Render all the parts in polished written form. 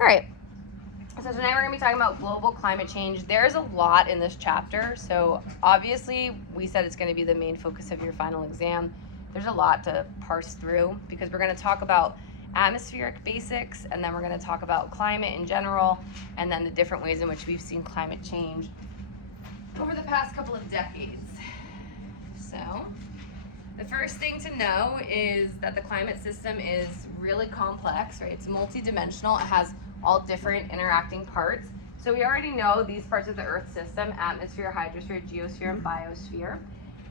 All right. So tonight we're going to be talking about global climate change. There's a lot in this chapter. So obviously we said it's going to be the main focus of your final exam. There's a lot to parse through because we're going to talk about atmospheric basics, and then we're going to talk about climate in general, and then the different ways in which we've seen climate change over the past couple of decades. So the first thing to know is that the climate system is really complex, right? It's multidimensional. It has all different interacting parts. So we already know these parts of the Earth system: atmosphere, hydrosphere, geosphere, and biosphere.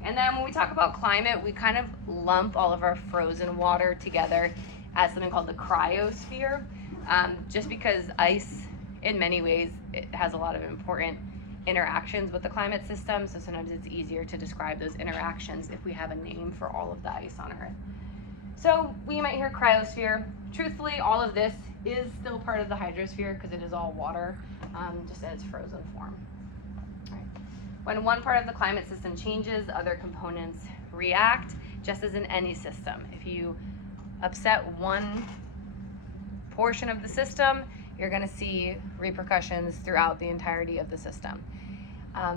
And then when we talk about climate, we kind of lump all of our frozen water together as something called the cryosphere, just because ice, in many ways, it has a lot of important interactions with the climate system, so sometimes it's easier to describe those interactions if we have a name for all of the ice on Earth. So we might hear cryosphere. Truthfully, all of this is still part of the hydrosphere because it is all water, just in its frozen form. All right. When one part of the climate system changes, other components react, just as in any system. If you upset one portion of the system, you're going to see repercussions throughout the entirety of the system.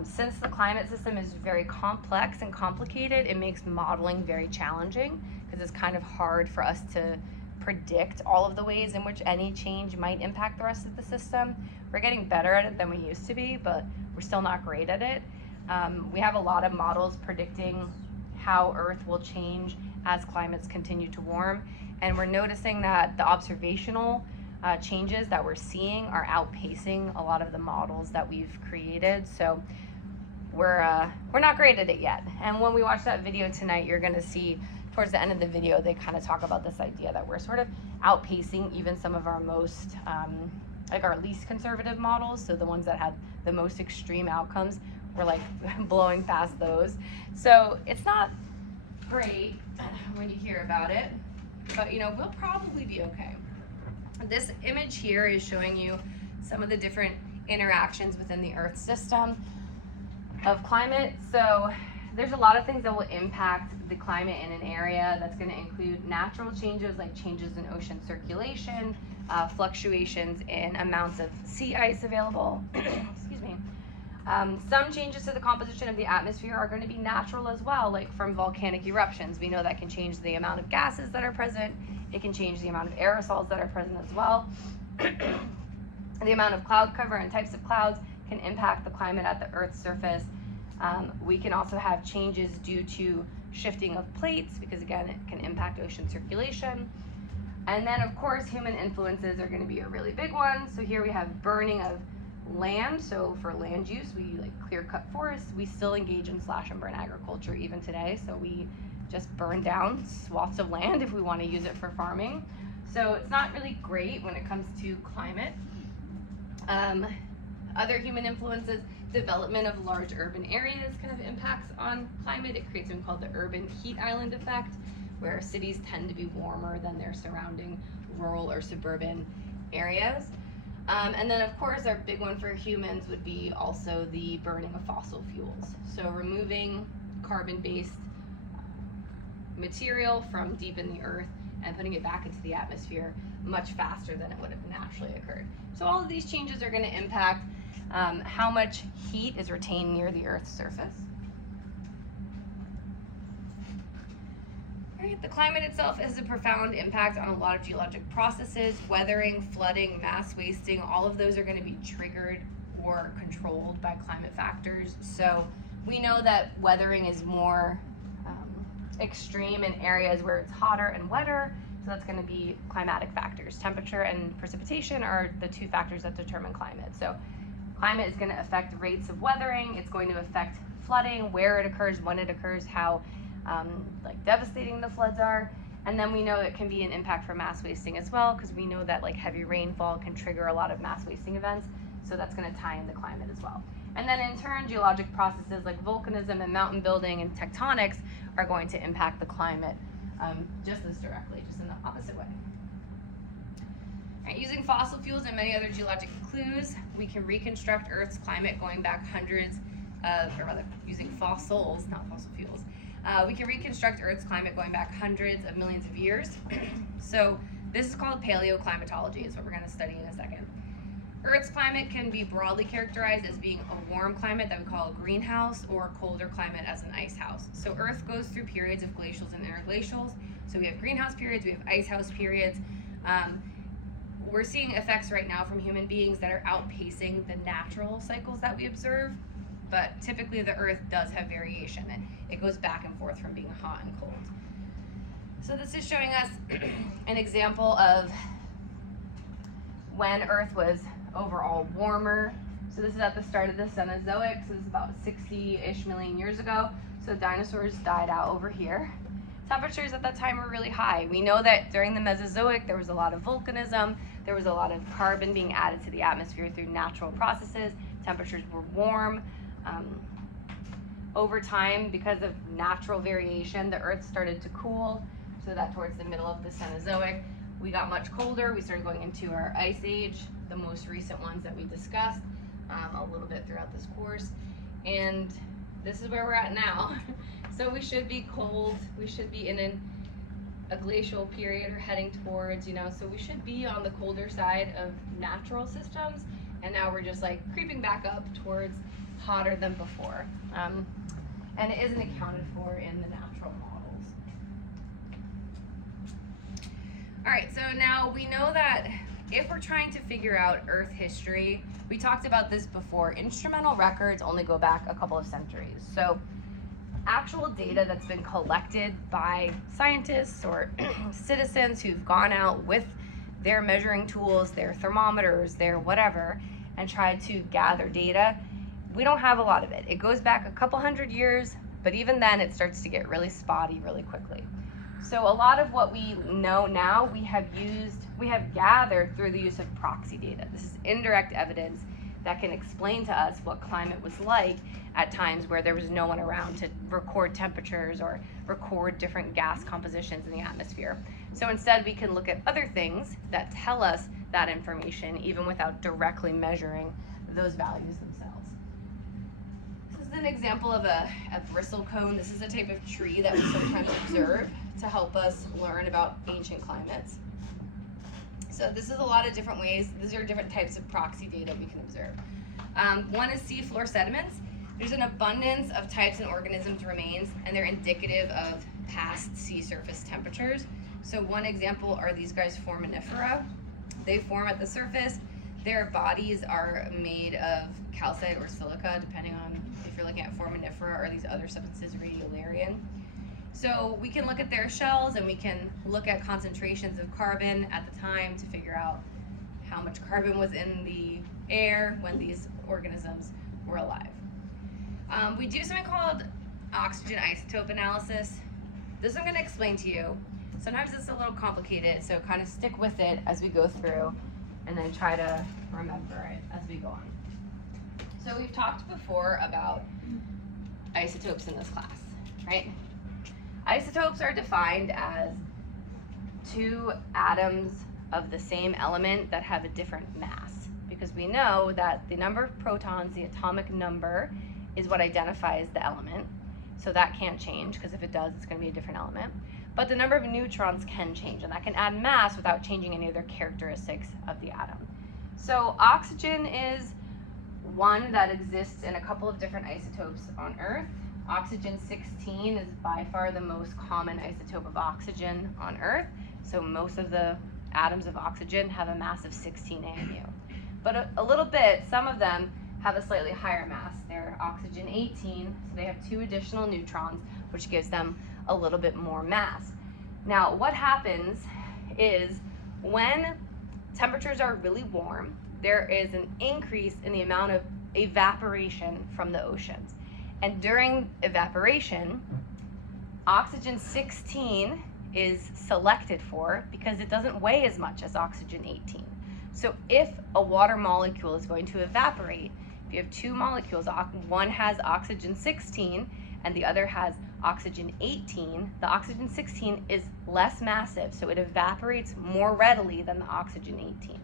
Since the climate system is very complex and complicated, it makes modeling very challenging because it's kind of hard for us to predict all of the ways in which any change might impact the rest of the system. We're getting better at it than we used to be, but we're still not great at it. We have a lot of models predicting how Earth will change as climates continue to warm, and we're noticing that the observational changes that we're seeing are outpacing a lot of the models that we've created. So we're not great at it yet. And when we watch that video tonight, you're going to see towards the end of the video they kind of talk about this idea that we're sort of outpacing even some of our most like our least conservative models. So the ones that had the most extreme outcomes, we're like blowing past those. So it's not great when you hear about it, but we'll probably be okay. This image here is showing you some of the different interactions within the Earth system of climate. So there's a lot of things that will impact the climate in an area. That's going to include natural changes like changes in ocean circulation, fluctuations in amounts of sea ice available. Excuse me. Some changes to the composition of the atmosphere are going to be natural as well, like from volcanic eruptions. We know that can change the amount of gases that are present. It can change the amount of aerosols that are present as well. The amount of cloud cover and types of clouds can impact the climate at the Earth's surface. We can also have changes due to shifting of plates because, again, it can impact ocean circulation. And then, of course, human influences are going to be a really big one. So here we have burning of land. So for land use, we clear cut forests. We still engage in slash and burn agriculture even today. So we just burn down swaths of land if we want to use it for farming. So it's not really great when it comes to climate. Other human influences: development of large urban areas kind of impacts on climate. It creates something called the urban heat island effect, where cities tend to be warmer than their surrounding rural or suburban areas. And then, of course, our big one for humans would be also the burning of fossil fuels. So removing carbon-based material from deep in the earth and putting it back into the atmosphere much faster than it would have naturally occurred. So all of these changes are going to impact how much heat is retained near the Earth's surface. All right, the climate itself has a profound impact on a lot of geologic processes: weathering, flooding, mass wasting. All of those are going to be triggered or controlled by climate factors. So we know that weathering is more extreme in areas where it's hotter and wetter. So that's going to be climatic factors. Temperature and precipitation are the two factors that determine climate. So climate is going to affect rates of weathering. It's going to affect flooding, where it occurs, when it occurs, how devastating the floods are. And then we know it can be an impact for mass wasting as well, because we know that heavy rainfall can trigger a lot of mass wasting events. So that's going to tie in the climate as well. And then in turn, geologic processes like volcanism and mountain building and tectonics are going to impact the climate just as directly, just in the opposite way. Right, using fossil fuels and many other geologic clues, we can reconstruct Earth's climate going back using fossils, not fossil fuels. We can reconstruct Earth's climate going back hundreds of millions of years. So This is called paleoclimatology, is what we're going to study in a second. Earth's climate can be broadly characterized as being a warm climate that we call a greenhouse, or a colder climate as an ice house. So Earth goes through periods of glacials and interglacials. So we have greenhouse periods, we have ice house periods. We're seeing effects right now from human beings that are outpacing the natural cycles that we observe, but typically the Earth does have variation. It goes back and forth from being hot and cold. So this is showing us an example of when Earth was overall warmer. So this is at the start of the Cenozoic, so this is about 60-ish million years ago. So dinosaurs died out over here. Temperatures at that time were really high. We know that during the Mesozoic there was a lot of volcanism, there was a lot of carbon being added to the atmosphere through natural processes. Temperatures were warm. Over time, because of natural variation, the Earth started to cool, so that towards the middle of the Cenozoic, we got much colder. We started going into our ice age, the most recent ones that we discussed a little bit throughout this course. And this is where we're at now. So we should be cold. We should be in a glacial period or heading towards, so we should be on the colder side of natural systems. And now we're just like creeping back up towards hotter than before. And it isn't accounted for in the natural models. All right, so now we know that if we're trying to figure out Earth history, we talked about this before, instrumental records only go back a couple of centuries. So actual data that's been collected by scientists or citizens who've gone out with their measuring tools, their thermometers, their whatever, and tried to gather data, we don't have a lot of it. It goes back a couple hundred years, but even then it starts to get really spotty really quickly. So a lot of what we know now, we have gathered through the use of proxy data. This is indirect evidence that can explain to us what climate was like at times where there was no one around to record temperatures or record different gas compositions in the atmosphere. So instead we can look at other things that tell us that information even without directly measuring those values themselves. This is an example of a bristlecone. This is a type of tree that we sometimes observe to help us learn about ancient climates. So this is a lot of different ways. These are different types of proxy data we can observe. One is seafloor sediments. There's an abundance of types and organisms remains, and they're indicative of past sea surface temperatures. So one example are these guys, foraminifera. They form at the surface. Their bodies are made of calcite or silica, depending on if you're looking at foraminifera or these other substances, radiolarian. So we can look at their shells and we can look at concentrations of carbon at the time to figure out how much carbon was in the air when these organisms were alive. We do something called oxygen isotope analysis. This I'm going to explain to you. Sometimes it's a little complicated, so kind of stick with it as we go through and then try to remember it as we go on. So we've talked before about isotopes in this class, right? Isotopes are defined as two atoms of the same element that have a different mass, because we know that the number of protons, the atomic number, is what identifies the element. So that can't change, because if it does, it's going to be a different element. But the number of neutrons can change, and that can add mass without changing any other characteristics of the atom. So oxygen is one that exists in a couple of different isotopes on Earth. Oxygen-16 is by far the most common isotope of oxygen on Earth. So most of the atoms of oxygen have a mass of 16 AMU. But a little bit, some of them have a slightly higher mass. They're oxygen-18, so they have 2 additional neutrons, which gives them a little bit more mass. Now, what happens is when temperatures are really warm, there is an increase in the amount of evaporation from the oceans. And during evaporation, oxygen-16 is selected for because it doesn't weigh as much as oxygen-18. So if a water molecule is going to evaporate, if you have 2 molecules, one has oxygen-16 and the other has oxygen-18, the oxygen-16 is less massive, so it evaporates more readily than the oxygen-18.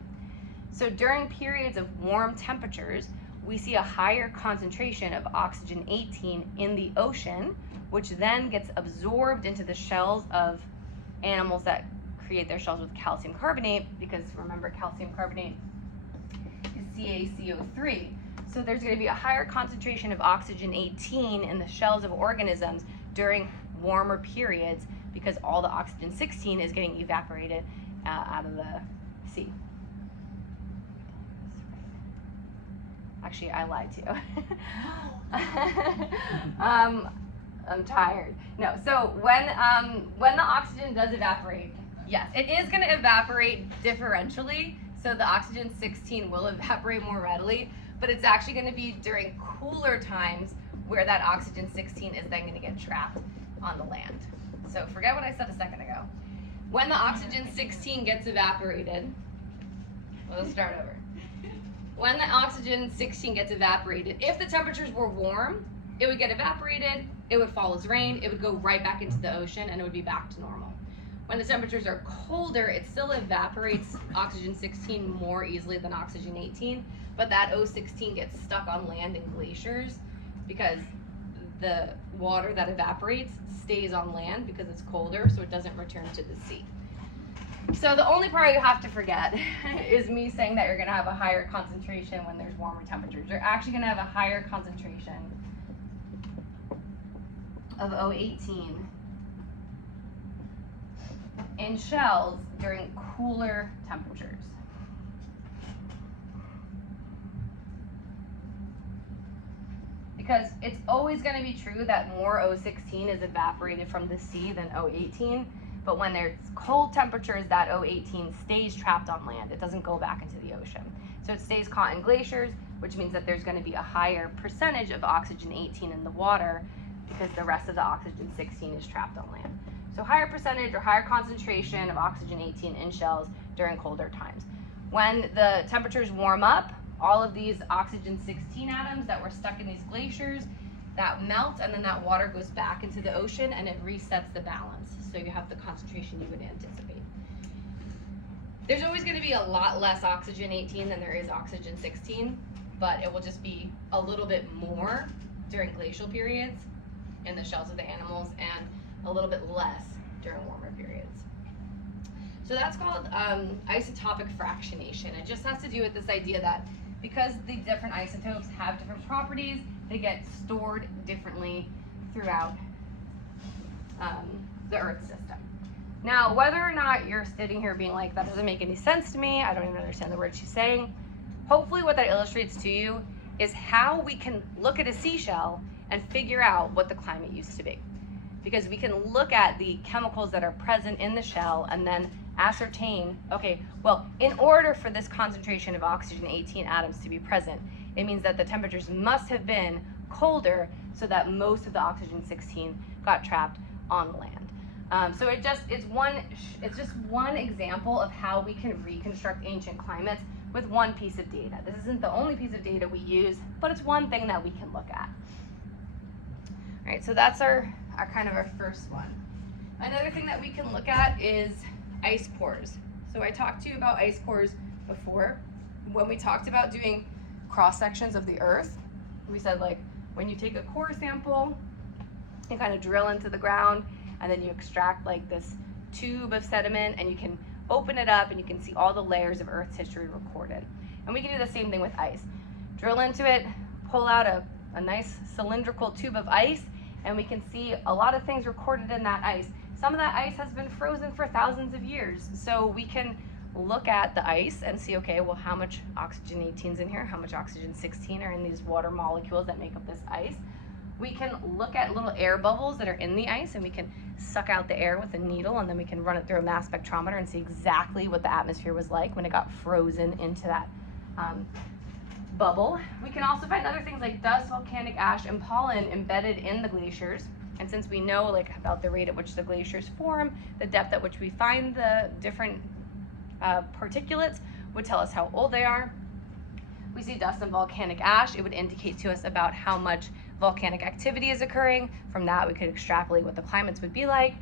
So during periods of warm temperatures, we see a higher concentration of oxygen-18 in the ocean, which then gets absorbed into the shells of animals that create their shells with calcium carbonate, because remember, calcium carbonate is CaCO3. So there's going to be a higher concentration of oxygen 18 in the shells of organisms during warmer periods, because all the oxygen 16 is getting evaporated out of the sea. Actually, I lied to you. I'm tired. No, so when the oxygen does evaporate, yes, it is going to evaporate differentially. So the oxygen 16 will evaporate more readily, but it's actually going to be during cooler times where that oxygen 16 is then going to get trapped on the land. So forget what I said a second ago. When the oxygen 16 gets evaporated, we'll start over. When the oxygen 16 gets evaporated, if the temperatures were warm, it would get evaporated, it would fall as rain, it would go right back into the ocean, and it would be back to normal. When the temperatures are colder, it still evaporates oxygen 16 more easily than oxygen 18, but that O16 gets stuck on land in glaciers because the water that evaporates stays on land because it's colder, so it doesn't return to the sea. So the only part you have to forget is me saying that you're going to have a higher concentration when there's warmer temperatures. You're actually going to have a higher concentration of O18 in shells during cooler temperatures. Because it's always going to be true that more O16 is evaporated from the sea than O18, but when there's cold temperatures, that O18 stays trapped on land. It doesn't go back into the ocean. So it stays caught in glaciers, which means that there's going to be a higher percentage of oxygen 18 in the water because the rest of the oxygen 16 is trapped on land. So higher percentage or higher concentration of oxygen 18 in shells during colder times. When the temperatures warm up, all of these oxygen 16 atoms that were stuck in these glaciers, that melt, and then that water goes back into the ocean and it resets the balance. So you have the concentration you would anticipate. There's always going to be a lot less oxygen 18 than there is oxygen 16, but it will just be a little bit more during glacial periods in the shells of the animals and a little bit less during warmer periods. So that's called isotopic fractionation. It just has to do with this idea that because the different isotopes have different properties, they get stored differently throughout the Earth system. Now, whether or not you're sitting here being like, that doesn't make any sense to me, I don't even understand the words she's saying, hopefully what that illustrates to you is how we can look at a seashell and figure out what the climate used to be. Because we can look at the chemicals that are present in the shell and then ascertain, okay, well, in order for this concentration of oxygen 18 atoms to be present, it means that the temperatures must have been colder so that most of the oxygen 16 got trapped on the land. So it's just one example of how we can reconstruct ancient climates with one piece of data. This isn't the only piece of data we use, but it's one thing that we can look at. All right, so that's our first one. Another thing that we can look at is ice cores. So I talked to you about ice cores before. When we talked about doing cross sections of the Earth, we said like when you take a core sample, you kind of drill into the ground and then you extract like this tube of sediment and you can open it up and you can see all the layers of Earth's history recorded. And we can do the same thing with ice. Drill into it, pull out a nice cylindrical tube of ice, and we can see a lot of things recorded in that ice. Some of that ice has been frozen for thousands of years. So we can look at the ice and see, okay, well, how much oxygen 18 is in here? How much oxygen 16 are in these water molecules that make up this ice? We can look at little air bubbles that are in the ice and we can suck out the air with a needle and then we can run it through a mass spectrometer and see exactly what the atmosphere was like when it got frozen into that bubble. We can also find other things like dust, volcanic ash, and pollen embedded in the glaciers. And since we know like about the rate at which the glaciers form, the depth at which we find the different particulates would tell us how old they are. We see dust and volcanic ash. It would indicate to us about how much volcanic activity is occurring. From that, we could extrapolate what the climates would be like.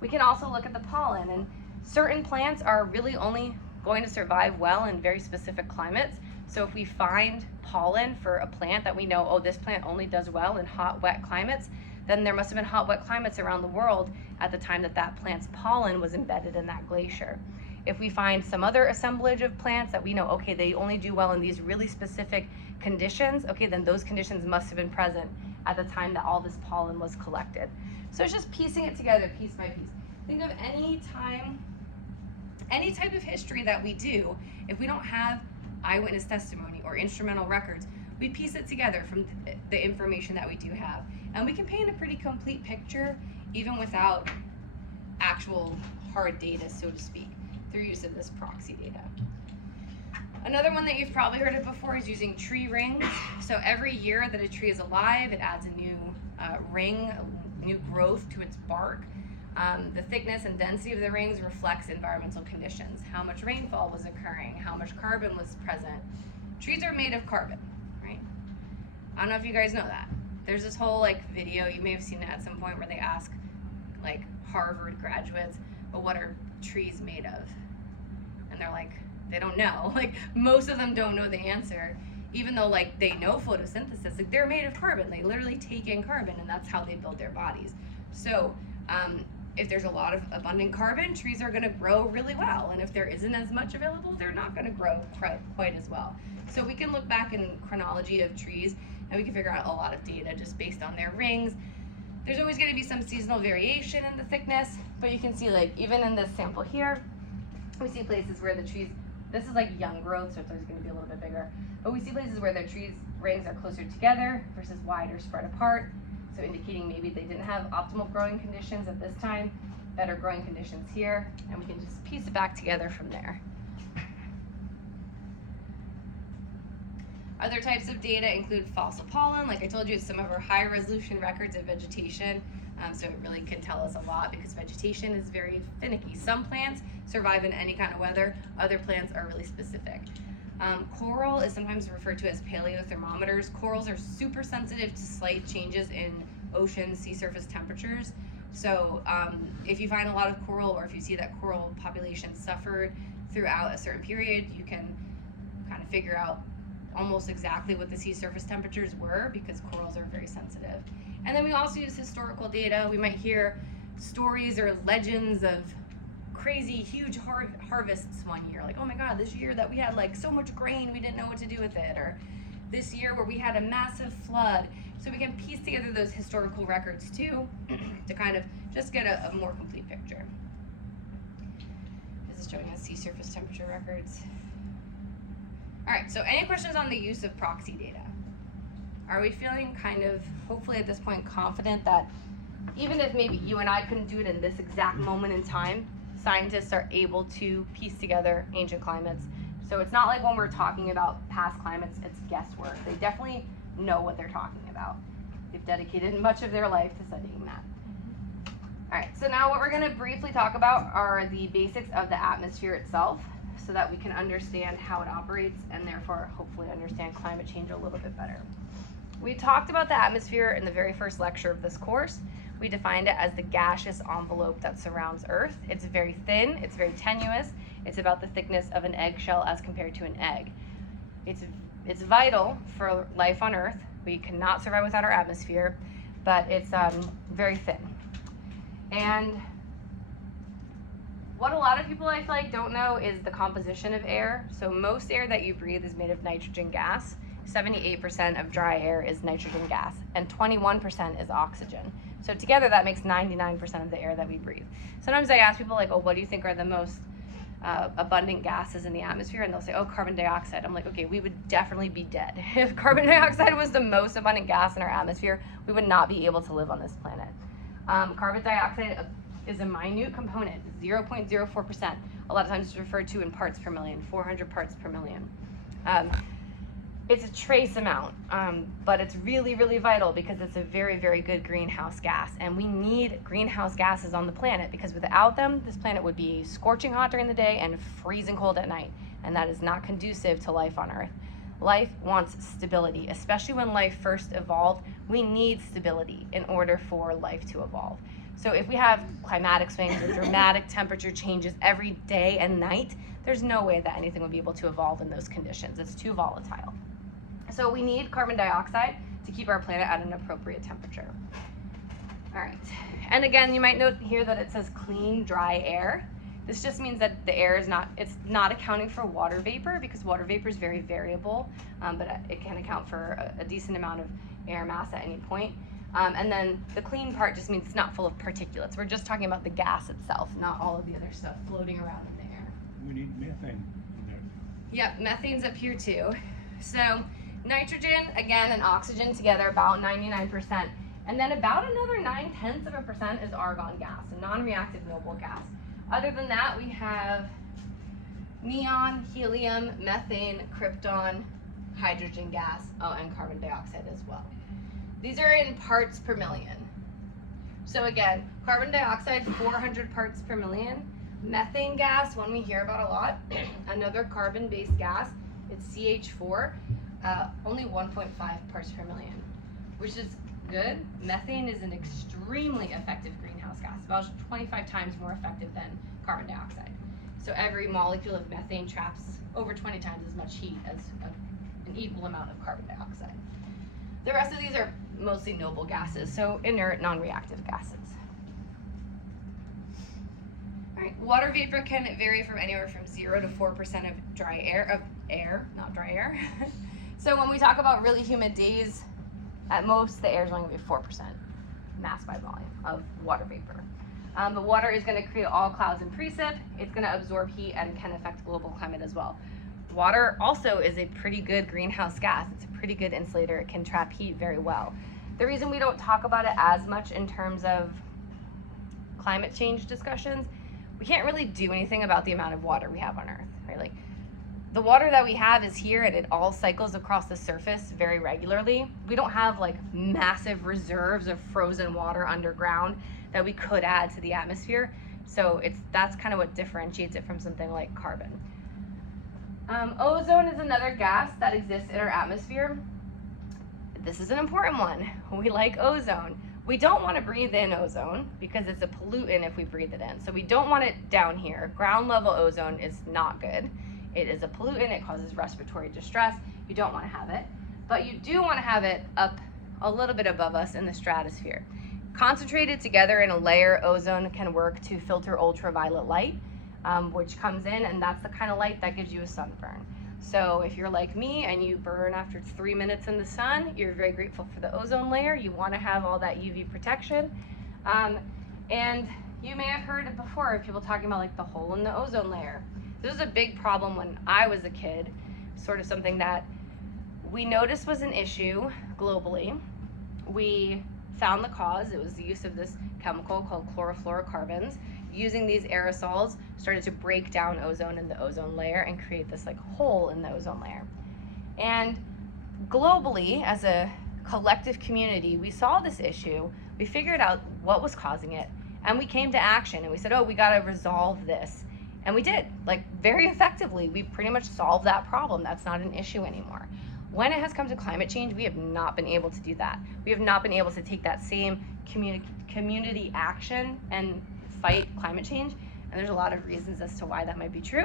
We can also look at the pollen, and certain plants are really only going to survive well in very specific climates. So if we find pollen for a plant that we know, oh, this plant only does well in hot, wet climates, then there must have been hot, wet climates around the world at the time that that plant's pollen was embedded in that glacier. If we find some other assemblage of plants that we know, okay, they only do well in these really specific conditions, okay, then those conditions must have been present at the time that all this pollen was collected. So it's just piecing it together piece by piece. Think of any time, any type of history that we do, if we don't have eyewitness testimony or instrumental records, we piece it together from the information that we do have. And we can paint a pretty complete picture even without actual hard data, so to speak, through use of this proxy data. Another one that you've probably heard of before is using tree rings. So every year that a tree is alive, it adds a new ring, new growth to its bark. The thickness and density of the rings reflects environmental conditions, how much rainfall was occurring, how much carbon was present. Trees are made of carbon, right? I don't know if you guys know that. There's this whole video, you may have seen it at some point, where they ask Harvard graduates, but what are trees made of? And they're like, they don't know. Most of them don't know the answer, even though they know photosynthesis. They're made of carbon. They literally take in carbon, and that's how they build their bodies. So if there's a lot of abundant carbon, trees are going to grow really well. And if there isn't as much available, they're not going to grow quite as well. So we can look back in chronology of trees, and we can figure out a lot of data just based on their rings. There's always going to be some seasonal variation in the thickness, but you can see even in this sample here, we see places where the trees, this is young growth, so it's always going to be a little bit bigger, but we see places where their trees rings are closer together versus wider spread apart, so indicating maybe they didn't have optimal growing conditions at this time, better growing conditions here, and we can just piece it back together from there. Other types of data include fossil pollen. Like I told you, it's some of our high resolution records of vegetation. So it really can tell us a lot because vegetation is very finicky. Some plants survive in any kind of weather. Other plants are really specific. Coral is sometimes referred to as paleothermometers. Corals are super sensitive to slight changes in ocean sea surface temperatures. So if you find a lot of coral, or if you see that coral population suffered throughout a certain period, you can kind of figure out almost exactly what the sea surface temperatures were, because corals are very sensitive. And then we also use historical data. We might hear stories or legends of crazy huge harvests one year, oh my god, this year that we had so much grain we didn't know what to do with it, or this year where we had a massive flood. So we can piece together those historical records too to kind of just get a more complete picture. This is showing us sea surface temperature records. All right, so any questions on the use of proxy data? Are we feeling kind of, hopefully at this point, confident that even if maybe you and I couldn't do it in this exact moment in time, scientists are able to piece together ancient climates? So it's not like when we're talking about past climates, it's guesswork. They definitely know what they're talking about. They've dedicated much of their life to studying that. All right, so now what we're gonna briefly talk about are the basics of the atmosphere itself, so that we can understand how it operates and therefore hopefully understand climate change a little bit better. We talked about the atmosphere in the very first lecture of this course. We defined it as the gaseous envelope that surrounds Earth. It's very thin, it's very tenuous. It's about the thickness of an eggshell as compared to an egg. It's vital for life on Earth. We cannot survive without our atmosphere, but it's very thin. And what a lot of people I feel like don't know is the composition of air. So most air that you breathe is made of nitrogen gas. 78% of dry air is nitrogen gas, and 21% is oxygen. So together that makes 99% of the air that we breathe. Sometimes I ask people oh, what do you think are the most abundant gases in the atmosphere? And they'll say, oh, carbon dioxide. I'm like, okay, we would definitely be dead. If carbon dioxide was the most abundant gas in our atmosphere, we would not be able to live on this planet. Carbon dioxide is a minute component, 0.04%. A lot of times it's referred to in parts per million, 400 parts per million. It's a trace amount, but it's really, really vital because it's a very, very good greenhouse gas. And we need greenhouse gases on the planet because without them, this planet would be scorching hot during the day and freezing cold at night. And that is not conducive to life on Earth. Life wants stability, especially when life first evolved. We need stability in order for life to evolve. So if we have climatic swings or dramatic temperature changes every day and night, there's no way that anything would be able to evolve in those conditions. It's too volatile. So we need carbon dioxide to keep our planet at an appropriate temperature. All right, and again, you might note here that it says clean, dry air. This just means that the air is it's not accounting for water vapor, because water vapor is very variable, but it can account for a decent amount of air mass at any point. And then the clean part just means it's not full of particulates. We're just talking about the gas itself, not all of the other stuff floating around in the air. We need methane in there. Yep, methane's up here too. So nitrogen, again, and oxygen together, about 99%. And then about another 0.9% is argon gas, a non-reactive noble gas. Other than that, we have neon, helium, methane, krypton, hydrogen gas, and carbon dioxide as well. These are in parts per million. So again, carbon dioxide, 400 parts per million. Methane gas, one we hear about a lot, another carbon-based gas, it's CH4, only 1.5 parts per million, which is good. Methane is an extremely effective greenhouse gas, about 25 times more effective than carbon dioxide. So every molecule of methane traps over 20 times as much heat as an equal amount of carbon dioxide. The rest of these are mostly noble gases, so inert, non-reactive gases. All right, water vapor can vary from anywhere from 0 to 4% of dry air, not dry air. So when we talk about really humid days, at most the air is only going to be 4% mass by volume of water vapor. But water is going to create all clouds and precip. It's going to absorb heat and can affect global climate as well. Water also is a pretty good greenhouse gas. It's a pretty good insulator. It can trap heat very well. The reason we don't talk about it as much in terms of climate change discussions, we can't really do anything about the amount of water we have on Earth, right? Like, the water that we have is here and it all cycles across the surface very regularly. We don't have like massive reserves of frozen water underground that we could add to the atmosphere. So that's kind of what differentiates it from something like carbon. Ozone is another gas that exists in our atmosphere. This is an important one. We like ozone. We don't want to breathe in ozone because it's a pollutant if we breathe it in. So we don't want it down here. Ground level ozone is not good. It is a pollutant. It causes respiratory distress. You don't want to have it. But you do want to have it up a little bit above us in the stratosphere. Concentrated together in a layer, ozone can work to filter ultraviolet light, which comes in, and that's the kind of light that gives you a sunburn. So if you're like me and you burn after 3 minutes in the sun, you're very grateful for the ozone layer. You want to have all that UV protection. And you may have heard it before of people talking about like the hole in the ozone layer. This was a big problem when I was a kid, sort of something that we noticed was an issue globally. We found the cause. It was the use of this chemical called chlorofluorocarbons. Using these aerosols started to break down ozone in the ozone layer and create this like hole in the ozone layer. And globally, as a collective community, we saw this issue, we figured out what was causing it, and we came to action and we said, oh, we gotta resolve this. And we did, like very effectively. We pretty much solved that problem. That's not an issue anymore. When it has come to climate change, we have not been able to do that. We have not been able to take that same community action and fight climate change. And there's a lot of reasons as to why that might be true.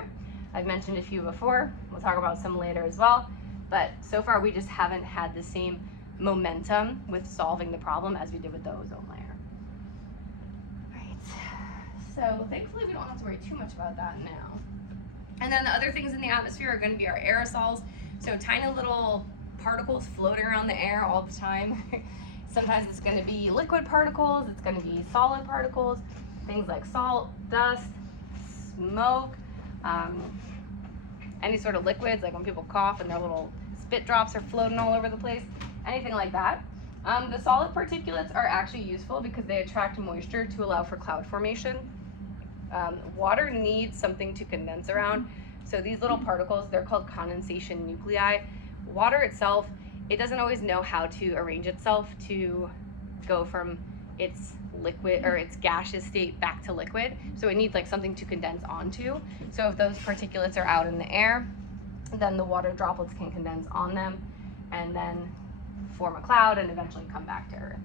I've mentioned a few before. We'll talk about some later as well. But so far, we just haven't had the same momentum with solving the problem as we did with the ozone layer. So thankfully we don't have to worry too much about that now. And then the other things in the atmosphere are going to be our aerosols. So tiny little particles floating around the air all the time. Sometimes it's going to be liquid particles, it's going to be solid particles, things like salt, dust, smoke, any sort of liquids, like when people cough and their little spit drops are floating all over the place, anything like that. The solid particulates are actually useful because they attract moisture to allow for cloud formation. Water needs something to condense around. So these little particles, they're called condensation nuclei. Water itself, it doesn't always know how to arrange itself to go from its liquid or its gaseous state back to liquid. So it needs like something to condense onto. So if those particulates are out in the air, then the water droplets can condense on them and then form a cloud and eventually come back to Earth.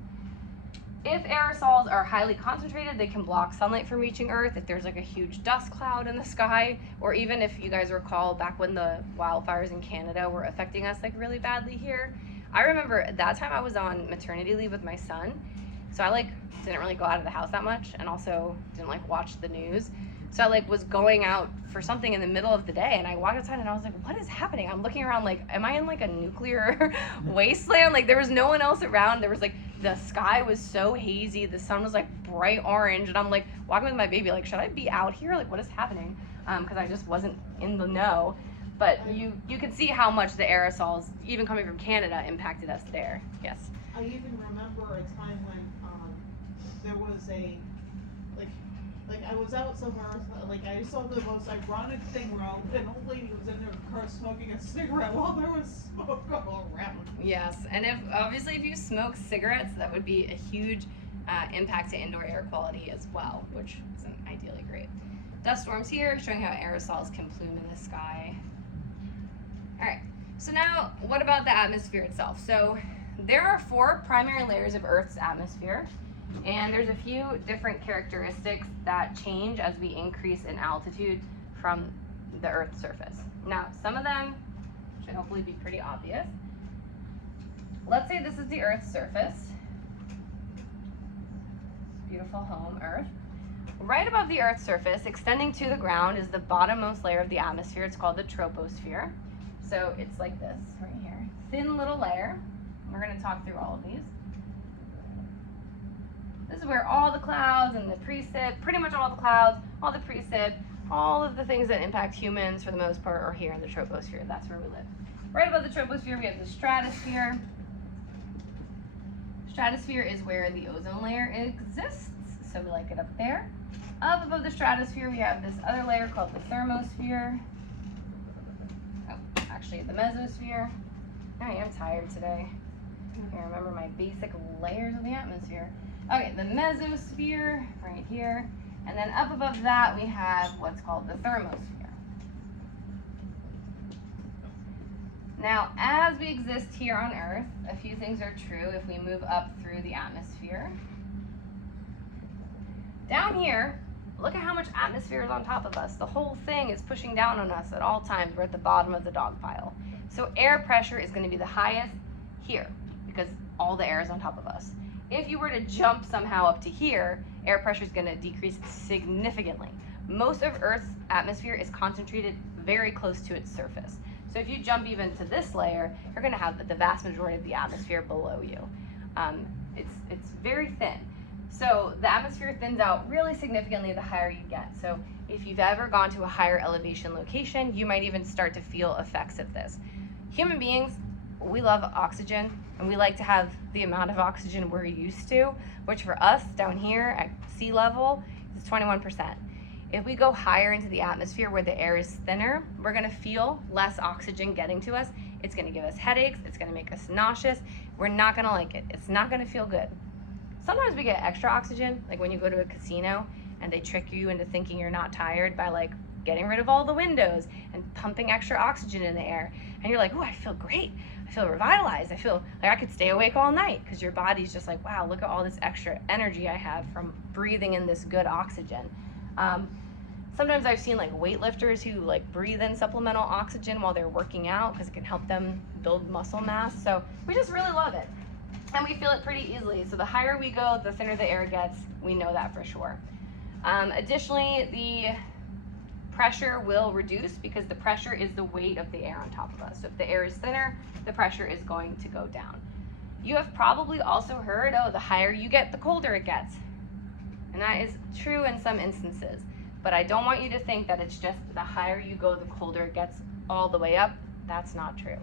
If aerosols are highly concentrated, they can block sunlight from reaching Earth. If there's like a huge dust cloud in the sky, or even if you guys recall back when the wildfires in Canada were affecting us like really badly here. I remember at that time I was on maternity leave with my son, So I didn't really go out of the house that much, and also didn't watch the news. So I was going out for something in the middle of the day, and I walked outside and I was like, what is happening? I'm looking around am I in a nuclear wasteland? There was no one else around. There was the sky was so hazy, the sun was bright orange, and I'm walking with my baby, should I be out here? What is happening? Because I just wasn't in the know. But you can see how much the aerosols, even coming from Canada, impacted us there. Yes. I even remember a time when there was I was out somewhere, I saw the most ironic thing where an old lady was in her car smoking a cigarette while there was smoke all around. Yes, and if you smoke cigarettes, that would be a huge impact to indoor air quality as well, which isn't ideally great. Dust storms here, showing how aerosols can plume in the sky. All right, so now what about the atmosphere itself? So there are 4 primary layers of Earth's atmosphere, and there's a few different characteristics that change as we increase in altitude from the Earth's surface. Now, some of them should hopefully be pretty obvious. Let's say this is the Earth's surface. Beautiful home, Earth. Right above the Earth's surface, extending to the ground, is the bottommost layer of the atmosphere. It's called the troposphere. So it's like this right here. Thin little layer. We're going to talk through all of these. This is where all the clouds and the precip, pretty much all the clouds, all the precip, all of the things that impact humans for the most part are here in the troposphere. That's where we live. Right above the troposphere, we have the stratosphere. Stratosphere is where the ozone layer exists, so we like it up there. Up above the stratosphere, we have this other layer called the thermosphere. Oh, actually the mesosphere. I am tired today. I remember my basic layers of the atmosphere. Okay, the mesosphere right here. And then up above that, we have what's called the thermosphere. Now, as we exist here on Earth, a few things are true if we move up through the atmosphere. Down here, look at how much atmosphere is on top of us. The whole thing is pushing down on us at all times. We're at the bottom of the dog pile. So air pressure is going to be the highest here because all the air is on top of us. If you were to jump somehow up to here, air pressure is going to decrease significantly. Most of Earth's atmosphere is concentrated very close to its surface. So if you jump even to this layer, you're going to have the vast majority of the atmosphere below you. It's very thin. So the atmosphere thins out really significantly the higher you get. So if you've ever gone to a higher elevation location, you might even start to feel effects of this. Human beings, we love oxygen, and we like to have the amount of oxygen we're used to, which for us down here at sea level is 21%. If we go higher into the atmosphere where the air is thinner, we're gonna feel less oxygen getting to us. It's gonna give us headaches, it's gonna make us nauseous. We're not gonna like it. It's not gonna feel good. Sometimes we get extra oxygen, like when you go to a casino and they trick you into thinking you're not tired by getting rid of all the windows and pumping extra oxygen in the air. And you're like, oh, I feel great. I feel revitalized. I feel like I could stay awake all night because your body's just like, wow, look at all this extra energy I have from breathing in this good oxygen. Sometimes I've seen weightlifters who breathe in supplemental oxygen while they're working out because it can help them build muscle mass. So we just really love it. And we feel it pretty easily. So the higher we go, the thinner the air gets. We know that for sure. Additionally, the pressure will reduce because the pressure is the weight of the air on top of us. So if the air is thinner, the pressure is going to go down. You have probably also heard, oh, the higher you get, the colder it gets. And that is true in some instances. But I don't want you to think that it's just the higher you go, the colder it gets all the way up. That's not true.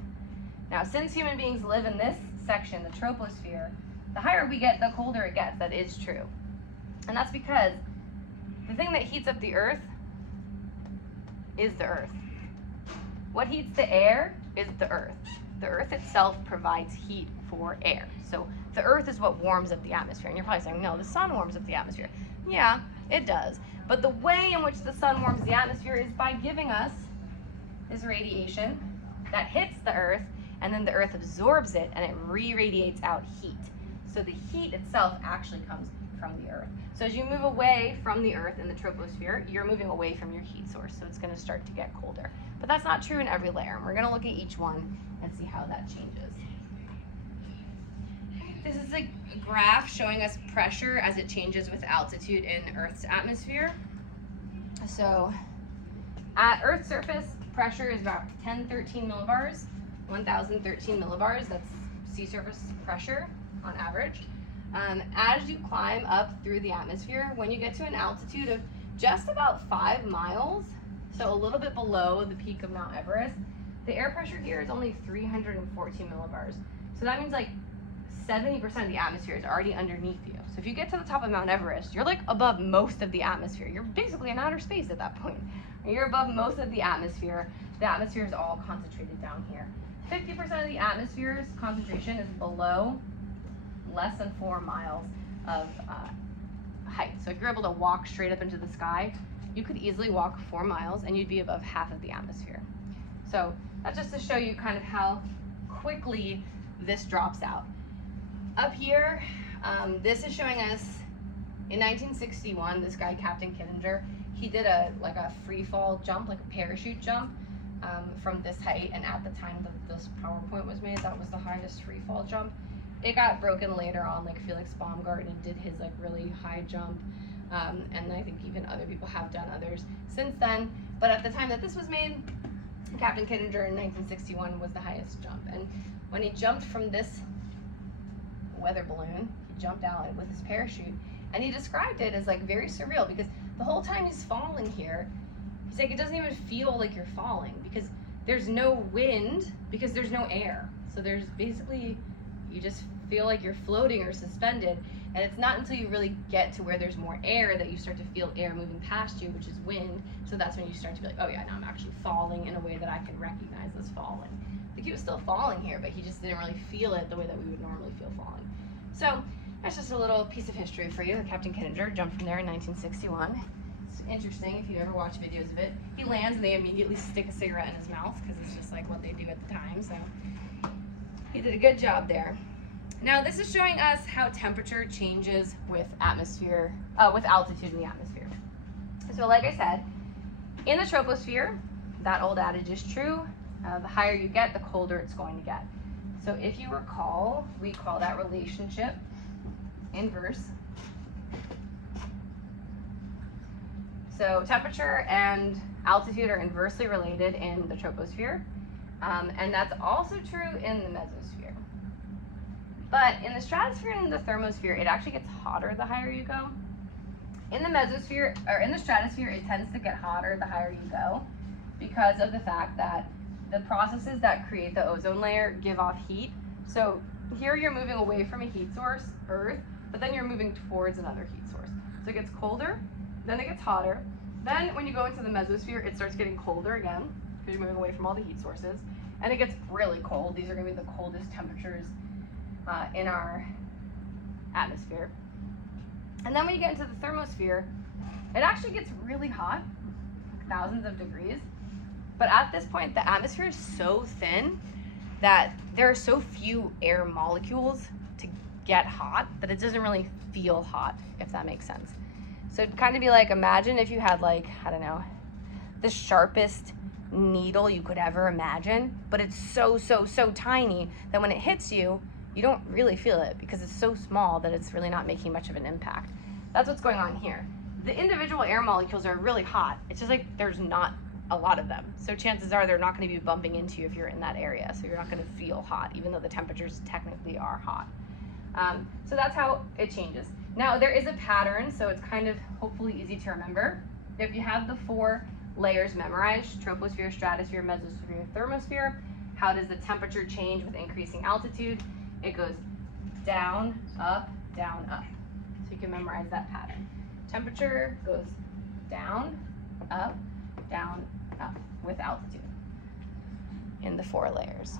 Now, since human beings live in this section, the troposphere, the higher we get, the colder it gets. That is true. And that's because the thing that heats up the Earth is the Earth. What heats the air is the Earth. The Earth itself provides heat for air. So the Earth is what warms up the atmosphere. And you're probably saying, no, the sun warms up the atmosphere. Yeah, it does. But the way in which the sun warms the atmosphere is by giving us this radiation that hits the Earth, and then the Earth absorbs it and it re-radiates out heat. So the heat itself actually comes from the Earth. So as you move away from the Earth in the troposphere, you're moving away from your heat source, so it's going to start to get colder. But that's not true in every layer, and we're going to look at each one and see how that changes. This is a graph showing us pressure as it changes with altitude in Earth's atmosphere. So at Earth's surface, pressure is about 1013 millibars, 1013 millibars, that's sea surface pressure on average. As you climb up through the atmosphere, when you get to an altitude of just about 5 miles, so a little bit below the peak of Mount Everest, the air pressure here is only 314 millibars. So that means like 70% of the atmosphere is already underneath you. So if you get to the top of Mount Everest, you're like above most of the atmosphere. You're basically in outer space at that point. You're above most of the atmosphere. The atmosphere is all concentrated down here. 50% of the atmosphere's concentration is below less than 4 miles of height. So if you're able to walk straight up into the sky, you could easily walk 4 miles and you'd be above half of the atmosphere. So that's just to show you kind of how quickly this drops out. Up here, this is showing us in 1961, this guy, Captain Kittinger, he did a free fall jump, like a parachute jump from this height. And at the time that this PowerPoint was made, that was the highest free fall jump. It got broken later on, like Felix Baumgarten did his like really high jump. And I think even other people have done others since then. But at the time that this was made, Captain Kittinger in 1961 was the highest jump. And when he jumped from this weather balloon, he jumped out with his parachute, and he described it as like very surreal because the whole time he's falling here, he's like, it doesn't even feel like you're falling because there's no wind, because there's no air. So there's basically, you just feel like you're floating or suspended. And it's not until you really get to where there's more air that you start to feel air moving past you, which is wind. So that's when you start to be like, oh yeah, now I'm actually falling in a way that I can recognize as falling. Like he was still falling here, but he just didn't really feel it the way that we would normally feel falling. So that's just a little piece of history for you. Captain Kittinger jumped from there in 1961. It's interesting if you ever watch videos of it. He lands and they immediately stick a cigarette in his mouth because it's just like what they do at the time. So he did a good job there. Now this is showing us how temperature changes with with altitude in the atmosphere. So like I said, in the troposphere, that old adage is true. The higher you get, the colder it's going to get. So if you recall, we call that relationship inverse. So temperature and altitude are inversely related in the troposphere, and that's also true in the mesosphere. But in the stratosphere and in the thermosphere, it actually gets hotter the higher you go. In the mesosphere, or in the stratosphere, it tends to get hotter the higher you go because of the fact that the processes that create the ozone layer give off heat. So here you're moving away from a heat source, Earth, but then you're moving towards another heat source. So it gets colder, then it gets hotter. Then when you go into the mesosphere, it starts getting colder again because you're moving away from all the heat sources. And it gets really cold. These are going to be the coldest temperatures in our atmosphere. And then when you get into the thermosphere, it actually gets really hot, like thousands of degrees. But at this point, the atmosphere is so thin that there are so few air molecules to get hot that it doesn't really feel hot, if that makes sense. So it'd kind of be like, imagine if you had like, I don't know, the sharpest needle you could ever imagine, but it's so tiny that when it hits you, you don't really feel it because it's so small that it's really not making much of an impact. That's what's going on here. The individual air molecules are really hot. It's just like there's not a lot of them. So chances are they're not going to be bumping into you if you're in that area. So you're not going to feel hot, even though the temperatures technically are hot. So that's how it changes. Now there is a pattern, so it's kind of hopefully easy to remember. If you have the 4 layers memorized, troposphere, stratosphere, mesosphere, thermosphere, how does the temperature change with increasing altitude? It goes down, up, down, up. So you can memorize that pattern. Temperature goes down, up, with altitude in the 4 layers.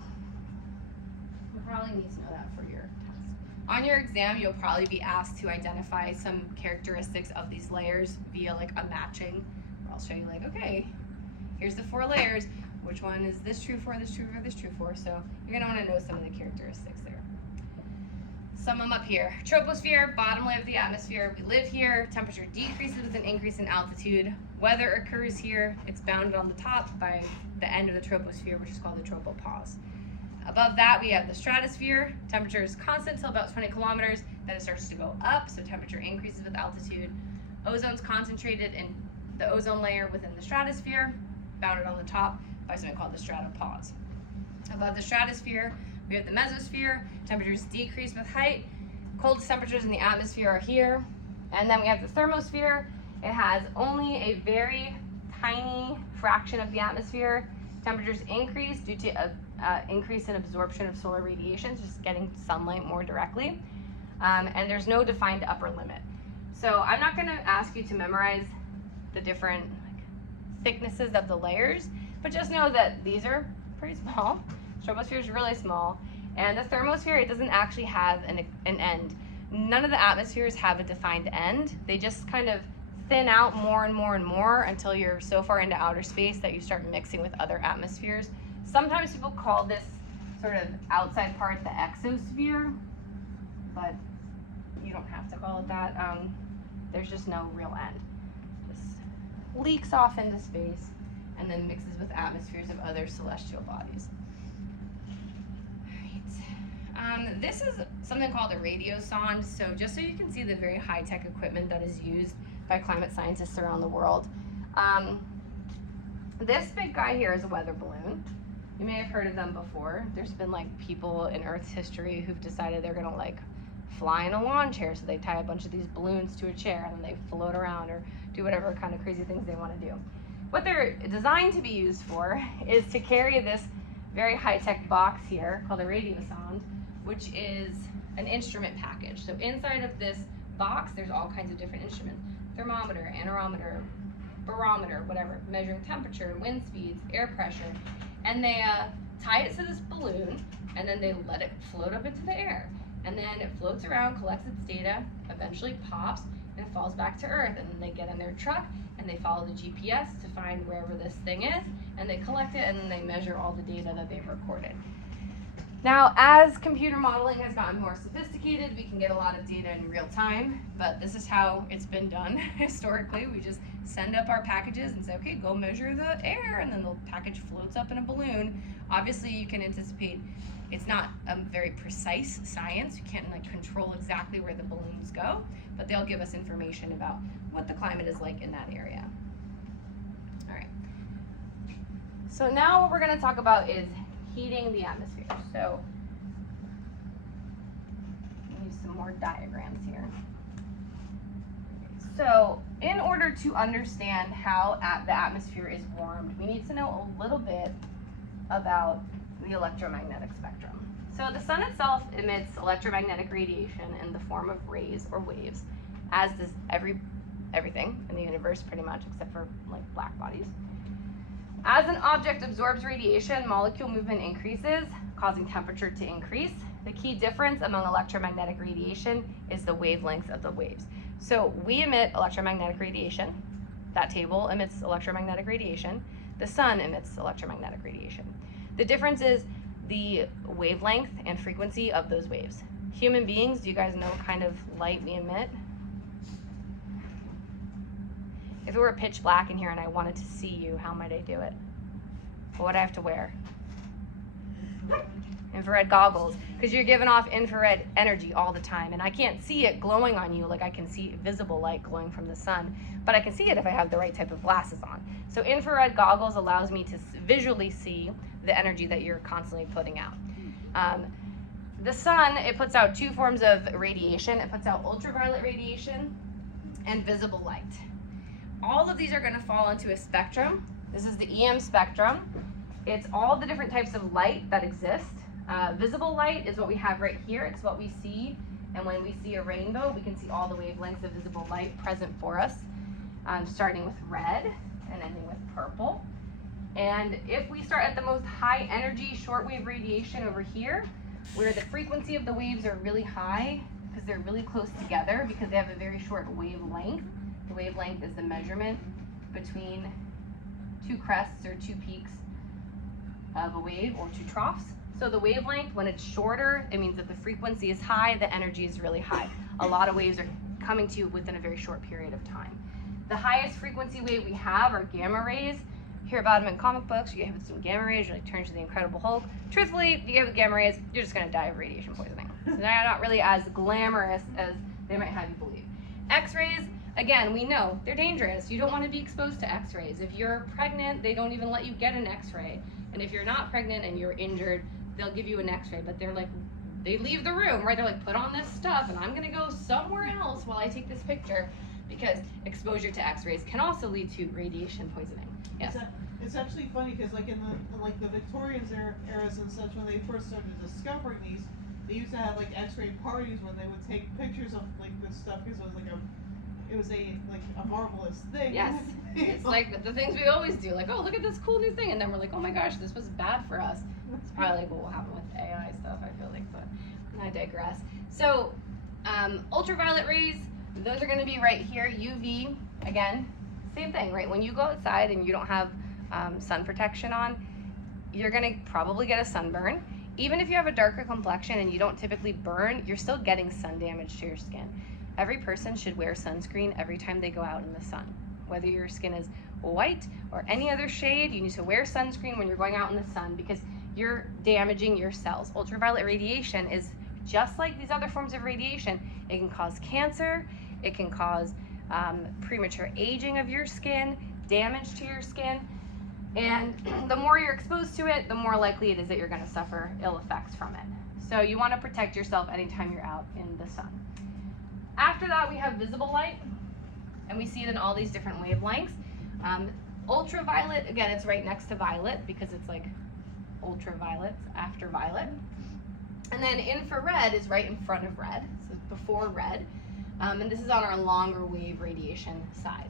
You probably need to know that for your test. On your exam, you'll probably be asked to identify some characteristics of these layers via like a matching. I'll show you like, okay, here's the 4 layers. Which one is this true for, this true for, this true for? So you're gonna wanna know some of the characteristics there. Sum them up here. Troposphere, bottom layer of the atmosphere. We live here. Temperature decreases with an increase in altitude. Weather occurs here. It's bounded on the top by the end of the troposphere, which is called the tropopause. Above that, we have the stratosphere. Temperature is constant till about 20 kilometers. Then it starts to go up, so temperature increases with altitude. Ozone's concentrated in the ozone layer within the stratosphere, bounded on the top by something called the stratopause. Above the stratosphere, we have the mesosphere. Temperatures decrease with height. Coldest temperatures in the atmosphere are here. And then we have the thermosphere. It has only a very tiny fraction of the atmosphere. Temperatures increase due to an increase in absorption of solar radiation, just getting sunlight more directly. And there's no defined upper limit. So I'm not going to ask you to memorize the different thicknesses of the layers, but just know that these are pretty small. Troposphere is really small. And the thermosphere, it doesn't actually have an end. None of the atmospheres have a defined end. They just kind of thin out more and more and more until you're so far into outer space that you start mixing with other atmospheres. Sometimes people call this sort of outside part the exosphere, but you don't have to call it that. There's just no real end. Just leaks off into space and then mixes with atmospheres of other celestial bodies. This is something called a radiosonde. So just so you can see the very high-tech equipment that is used by climate scientists around the world. This big guy here is a weather balloon. You may have heard of them before. There's been like people in Earth's history who've decided they're gonna like fly in a lawn chair, so they tie a bunch of these balloons to a chair and then they float around or do whatever kind of crazy things they want to do. What they're designed to be used for is to carry this very high-tech box here called a radiosonde, which is an instrument package. So inside of this box, there's all kinds of different instruments: thermometer, anerometer, barometer, whatever, measuring temperature, wind speeds, air pressure, and they tie it to this balloon, and then they let it float up into the air. And then it floats around, collects its data, eventually pops, and it falls back to Earth. And then they get in their truck, and they follow the GPS to find wherever this thing is, and they collect it, and then they measure all the data that they've recorded. Now, as computer modeling has gotten more sophisticated, we can get a lot of data in real time, but this is how it's been done historically. We just send up our packages and say, okay, go measure the air, and then the package floats up in a balloon. Obviously, you can anticipate it's not a very precise science. You can't like control exactly where the balloons go, but they'll give us information about what the climate is like in that area. All right. So now what we're going to talk about is heating the atmosphere. So use some more diagrams here. So in order to understand how the atmosphere is warmed, we need to know a little bit about the electromagnetic spectrum. So the sun itself emits electromagnetic radiation in the form of rays or waves, as does everything in the universe pretty much, except for like black bodies. As an object absorbs radiation, molecule movement increases, causing temperature to increase. The key difference among electromagnetic radiation is the wavelength of the waves. So we emit electromagnetic radiation. That table emits electromagnetic radiation. The sun emits electromagnetic radiation. The difference is the wavelength and frequency of those waves. Human beings, do you guys know what kind of light we emit? If it were pitch black in here and I wanted to see you, how might I do it? What would I have to wear? Infrared goggles, because you're giving off infrared energy all the time, and I can't see it glowing on you like I can see visible light glowing from the sun, but I can see it if I have the right type of glasses on. So infrared goggles allows me to visually see the energy that you're constantly putting out. The sun, it puts out two forms of radiation. It puts out ultraviolet radiation and visible light. All of these are going to fall into a spectrum. This is the EM spectrum. It's all the different types of light that exist. Visible light is what we have right here. It's what we see. And when we see a rainbow, we can see all the wavelengths of visible light present for us, starting with red and ending with purple. And if we start at the most high energy shortwave radiation over here, where the frequency of the waves are really high because they're really close together because they have a very short wavelength. The wavelength is the measurement between two crests or two peaks of a wave or two troughs. So the wavelength, when it's shorter, it means that the frequency is high, the energy is really high. A lot of waves are coming to you within a very short period of time. The highest frequency wave we have are gamma rays. hear about them in comic books. You get hit with some gamma rays, you're like turns to the Incredible Hulk. Truthfully, you get hit with gamma rays, you're just gonna die of radiation poisoning. So they're not really as glamorous as they might have you believe. X-rays, again, we know they're dangerous. You don't want to be exposed to X-rays. If you're pregnant, they don't even let you get an X-ray. And if you're not pregnant and you're injured, they'll give you an X-ray. But they're like, they leave the room, right? They're like, put on this stuff, and I'm gonna go somewhere else while I take this picture, because exposure to X-rays can also lead to radiation poisoning. Yes. It's actually funny because like in the Victorian eras and such, when they first started discovering these, they used to have like X-ray parties when they would take pictures of like this stuff because it was a marvelous thing. Yes. It's like the things we always do, like, oh, look at this cool new thing, and then we're like, oh my gosh, this was bad for us. It's probably like what will happen with AI stuff, I feel like, but I digress. So, ultraviolet rays, those are going to be right here. UV, again, same thing, right? When you go outside and you don't have sun protection on, you're going to probably get a sunburn. Even if you have a darker complexion and you don't typically burn, you're still getting sun damage to your skin. Every person should wear sunscreen every time they go out in the sun. Whether your skin is white or any other shade, you need to wear sunscreen when you're going out in the sun because you're damaging your cells. Ultraviolet radiation is just like these other forms of radiation. It can cause cancer, it can cause premature aging of your skin, damage to your skin, and the more you're exposed to it, the more likely it is that you're going to suffer ill effects from it. So you want to protect yourself anytime you're out in the sun. After that, we have visible light, and we see it in all these different wavelengths. Ultraviolet, again, it's right next to violet because it's like ultraviolet after violet. And then infrared is right in front of red, so it's before red. And this is on our longer wave radiation side.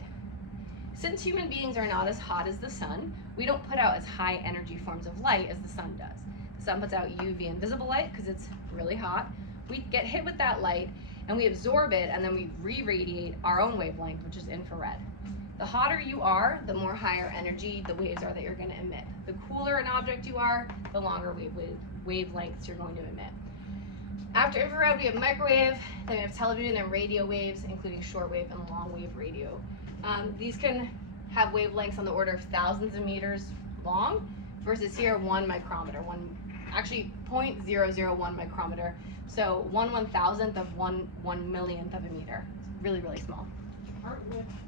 Since human beings are not as hot as the sun, we don't put out as high energy forms of light as the sun does. The sun puts out UV and visible light because it's really hot. We get hit with that light and we absorb it, and then we re-radiate our own wavelength, which is infrared. The hotter you are, the more higher energy the waves are that you're going to emit. The cooler an object you are, the longer wavelengths you're going to emit. After infrared, we have microwave, then we have television and radio waves, including shortwave and long-wave radio. These can have wavelengths on the order of thousands of meters long, versus here 1 micrometer, actually 0.001 micrometer. So 1/1000th of 1 millionth of a meter. It's really, really small. Aren't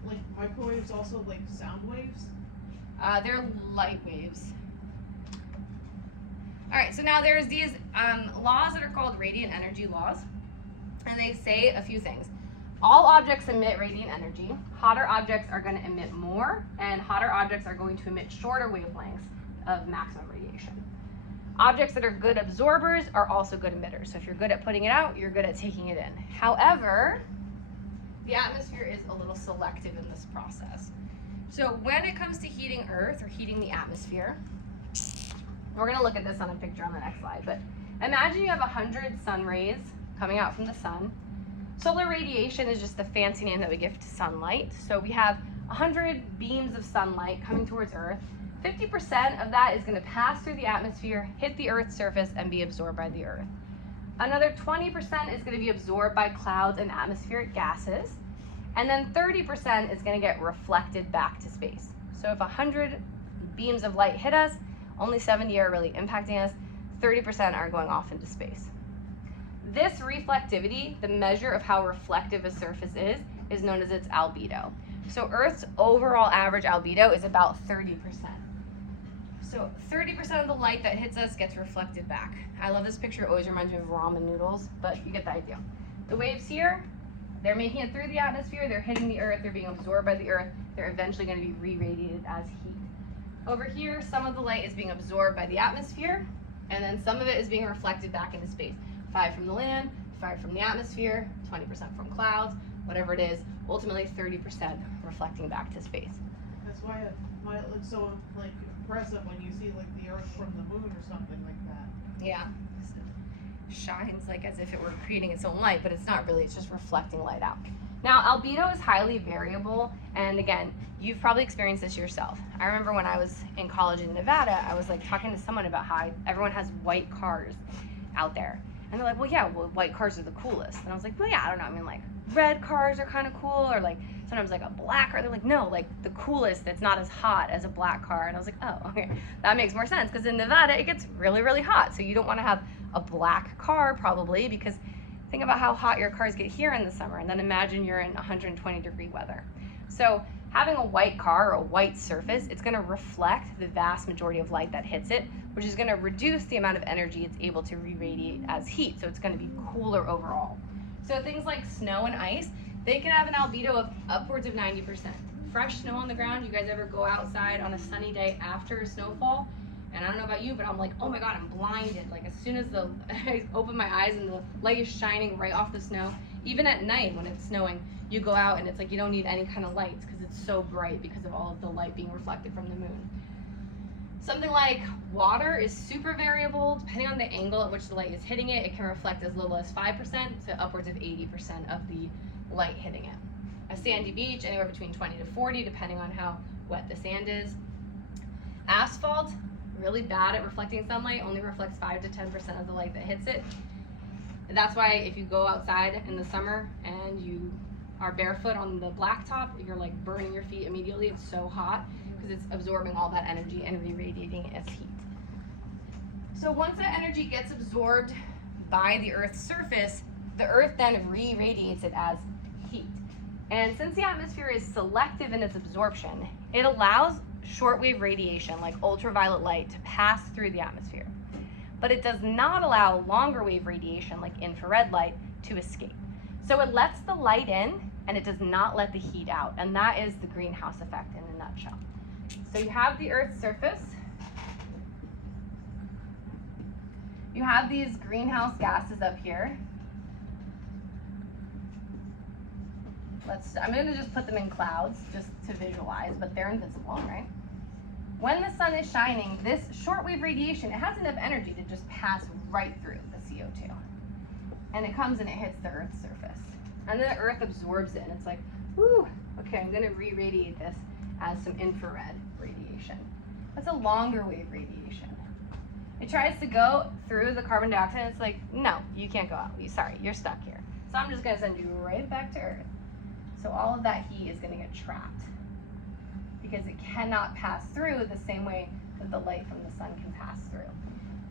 like microwaves also like sound waves? They're light waves. All right, so now there's these laws that are called radiant energy laws, and they say a few things. All objects emit radiant energy. Hotter objects are going to emit more, and hotter objects are going to emit shorter wavelengths of maximum radiation. Objects that are good absorbers are also good emitters. So if you're good at putting it out, you're good at taking it in. However, the atmosphere is a little selective in this process. So when it comes to heating Earth or heating the atmosphere, we're going to look at this on a picture on the next slide, but imagine you have 100 sun rays coming out from the sun. Solar radiation is just the fancy name that we give to sunlight. So we have 100 beams of sunlight coming towards Earth. 50% of that is going to pass through the atmosphere, hit the Earth's surface, and be absorbed by the Earth. Another 20% is going to be absorbed by clouds and atmospheric gases. And then 30% is going to get reflected back to space. So if 100 beams of light hit us, only 70 are really impacting us, 30% are going off into space. This reflectivity, the measure of how reflective a surface is known as its albedo. So Earth's overall average albedo is about 30%. So 30% of the light that hits us gets reflected back. I love this picture, it always reminds me of ramen noodles, but you get the idea. The waves here, they're making it through the atmosphere, they're hitting the Earth, they're being absorbed by the Earth, they're eventually going to be re-radiated as heat. Over here, some of the light is being absorbed by the atmosphere, and then some of it is being reflected back into space. 5 from the land, 5 from the atmosphere, 20% from clouds, whatever it is, ultimately 30% reflecting back to space. That's why it looks so like impressive when you see like the Earth from the moon or something like that. Yeah, it shines like as if it were creating its own light, but it's not really, it's just reflecting light out. Now, albedo is highly variable, and again, you've probably experienced this yourself. I remember when I was in college in Nevada, I was like talking to someone about how everyone has white cars out there. And they're like, well, yeah, well, white cars are the coolest. And I was like, well, yeah, I don't know. I mean, like, red cars are kind of cool, or like sometimes like a black car. They're like, no, like the coolest that's not as hot as a black car. And I was like, oh, okay, that makes more sense, because in Nevada it gets really, really hot. So you don't want to have a black car probably, because think about how hot your cars get here in the summer, and then imagine you're in 120-degree weather. So having a white car or a white surface, it's going to reflect the vast majority of light that hits it, which is going to reduce the amount of energy it's able to re-radiate as heat. So it's going to be cooler overall. So things like snow and ice, they can have an albedo of upwards of 90%. Fresh snow on the ground, you guys ever go outside on a sunny day after a snowfall? And I don't know about you, but I'm like, oh my God, I'm blinded. Like as soon as I open my eyes and the light is shining right off the snow, even at night when it's snowing, you go out and it's like you don't need any kind of lights because it's so bright because of all of the light being reflected from the moon. Something like water is super variable. Depending on the angle at which the light is hitting it, it can reflect as little as 5% to upwards of 80% of the light hitting it. A sandy beach, anywhere between 20 to 40, depending on how wet the sand is. Asphalt, really bad at reflecting sunlight, only reflects 5 to 10% of the light that hits it. And that's why if you go outside in the summer and you are barefoot on the blacktop, you're like burning your feet immediately. It's so hot because it's absorbing all that energy and re-radiating it as heat. So once that energy gets absorbed by the Earth's surface, the Earth then re-radiates it as heat. And since the atmosphere is selective in its absorption, it allows shortwave radiation like ultraviolet light to pass through the atmosphere. But it does not allow longer wave radiation like infrared light to escape. So it lets the light in and it does not let the heat out. And that is the greenhouse effect in a nutshell. So you have the Earth's surface. You have these greenhouse gases up here. I'm gonna just put them in clouds just to visualize, but they're invisible, right? When the sun is shining, this shortwave radiation, it has enough energy to just pass right through the CO2. And it comes and it hits the Earth's surface. And then the Earth absorbs it, and it's like, whoo, okay, I'm gonna re-radiate this as some infrared radiation. That's a longer wave radiation. It tries to go through the carbon dioxide, and it's like, no, you can't go out. Sorry, you're stuck here. So I'm just gonna send you right back to Earth. So all of that heat is gonna get trapped because it cannot pass through the same way that the light from the sun can pass through.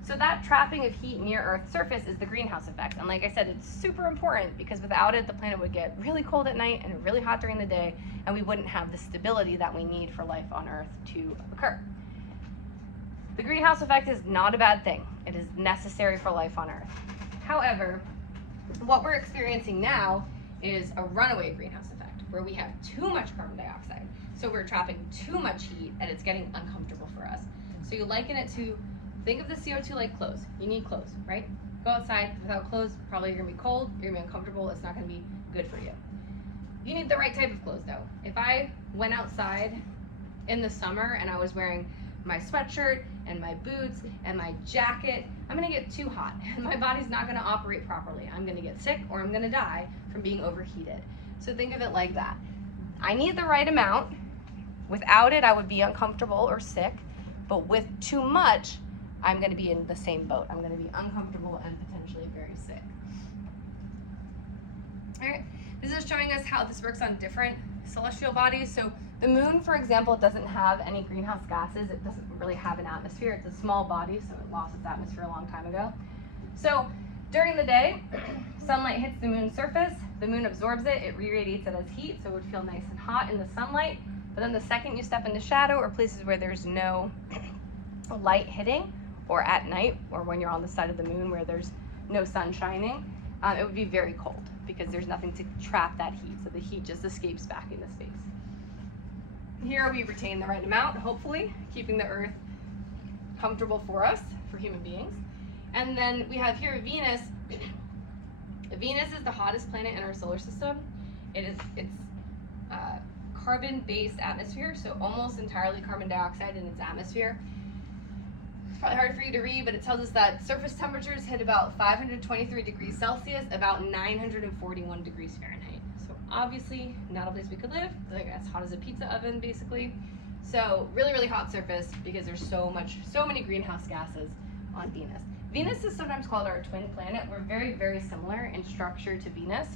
So that trapping of heat near Earth's surface is the greenhouse effect. And like I said, it's super important because without it, the planet would get really cold at night and really hot during the day, and we wouldn't have the stability that we need for life on Earth to occur. The greenhouse effect is not a bad thing. It is necessary for life on Earth. However, what we're experiencing now is a runaway greenhouse effect, where we have too much carbon dioxide. So we're trapping too much heat and it's getting uncomfortable for us. So you liken it to, think of the CO2 like clothes. You need clothes, right? Go outside without clothes, probably you're gonna be cold, you're gonna be uncomfortable, it's not gonna be good for you. You need the right type of clothes though. If I went outside in the summer and I was wearing my sweatshirt and my boots and my jacket, I'm gonna get too hot and my body's not gonna operate properly. I'm gonna get sick or I'm gonna die from being overheated. So think of it like that. I need the right amount. Without it, I would be uncomfortable or sick, but with too much, I'm gonna be in the same boat. I'm gonna be uncomfortable and potentially very sick. All right, this is showing us how this works on different celestial bodies. So the moon, for example, doesn't have any greenhouse gases. It doesn't really have an atmosphere. It's a small body, so it lost its atmosphere a long time ago. So during the day, sunlight hits the moon's surface, the moon absorbs it, it re-radiates it as heat, so it would feel nice and hot in the sunlight. But then the second you step into shadow or places where there's no light hitting, or at night, or when you're on the side of the moon where there's no sun shining, it would be very cold because there's nothing to trap that heat, so the heat just escapes back into space. Here we retain the right amount, hopefully, keeping the Earth comfortable for us, for human beings. And then we have here Venus. Venus is the hottest planet in our solar system. It's carbon-based atmosphere, so almost entirely carbon dioxide in its atmosphere. It's probably hard for you to read, but it tells us that surface temperatures hit about 523 degrees Celsius, about 941 degrees Fahrenheit. So obviously not a place we could live, like as hot as a pizza oven basically. So really, really hot surface because there's so many greenhouse gases on Venus. Venus is sometimes called our twin planet. We're very, very similar in structure to Venus.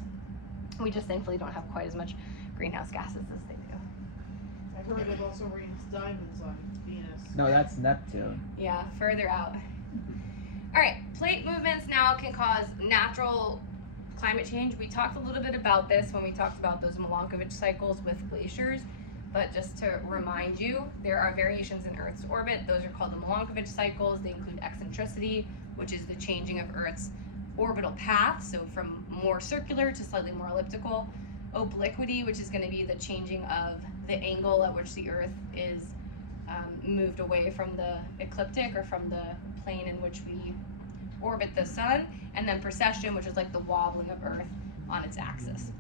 We just thankfully don't have quite as much greenhouse gases as they do. I've heard it also rains diamonds on Venus. No, that's Neptune. Yeah, further out. All right, plate movements now can cause natural climate change. We talked a little bit about this when we talked about those Milankovitch cycles with glaciers, but just to remind you, there are variations in Earth's orbit. Those are called the Milankovitch cycles. They include eccentricity, which is the changing of Earth's orbital path, so from more circular to slightly more elliptical. Obliquity, which is going to be the changing of the angle at which the Earth is moved away from the ecliptic or from the plane in which we orbit the sun, and then precession, which is like the wobbling of Earth on its axis.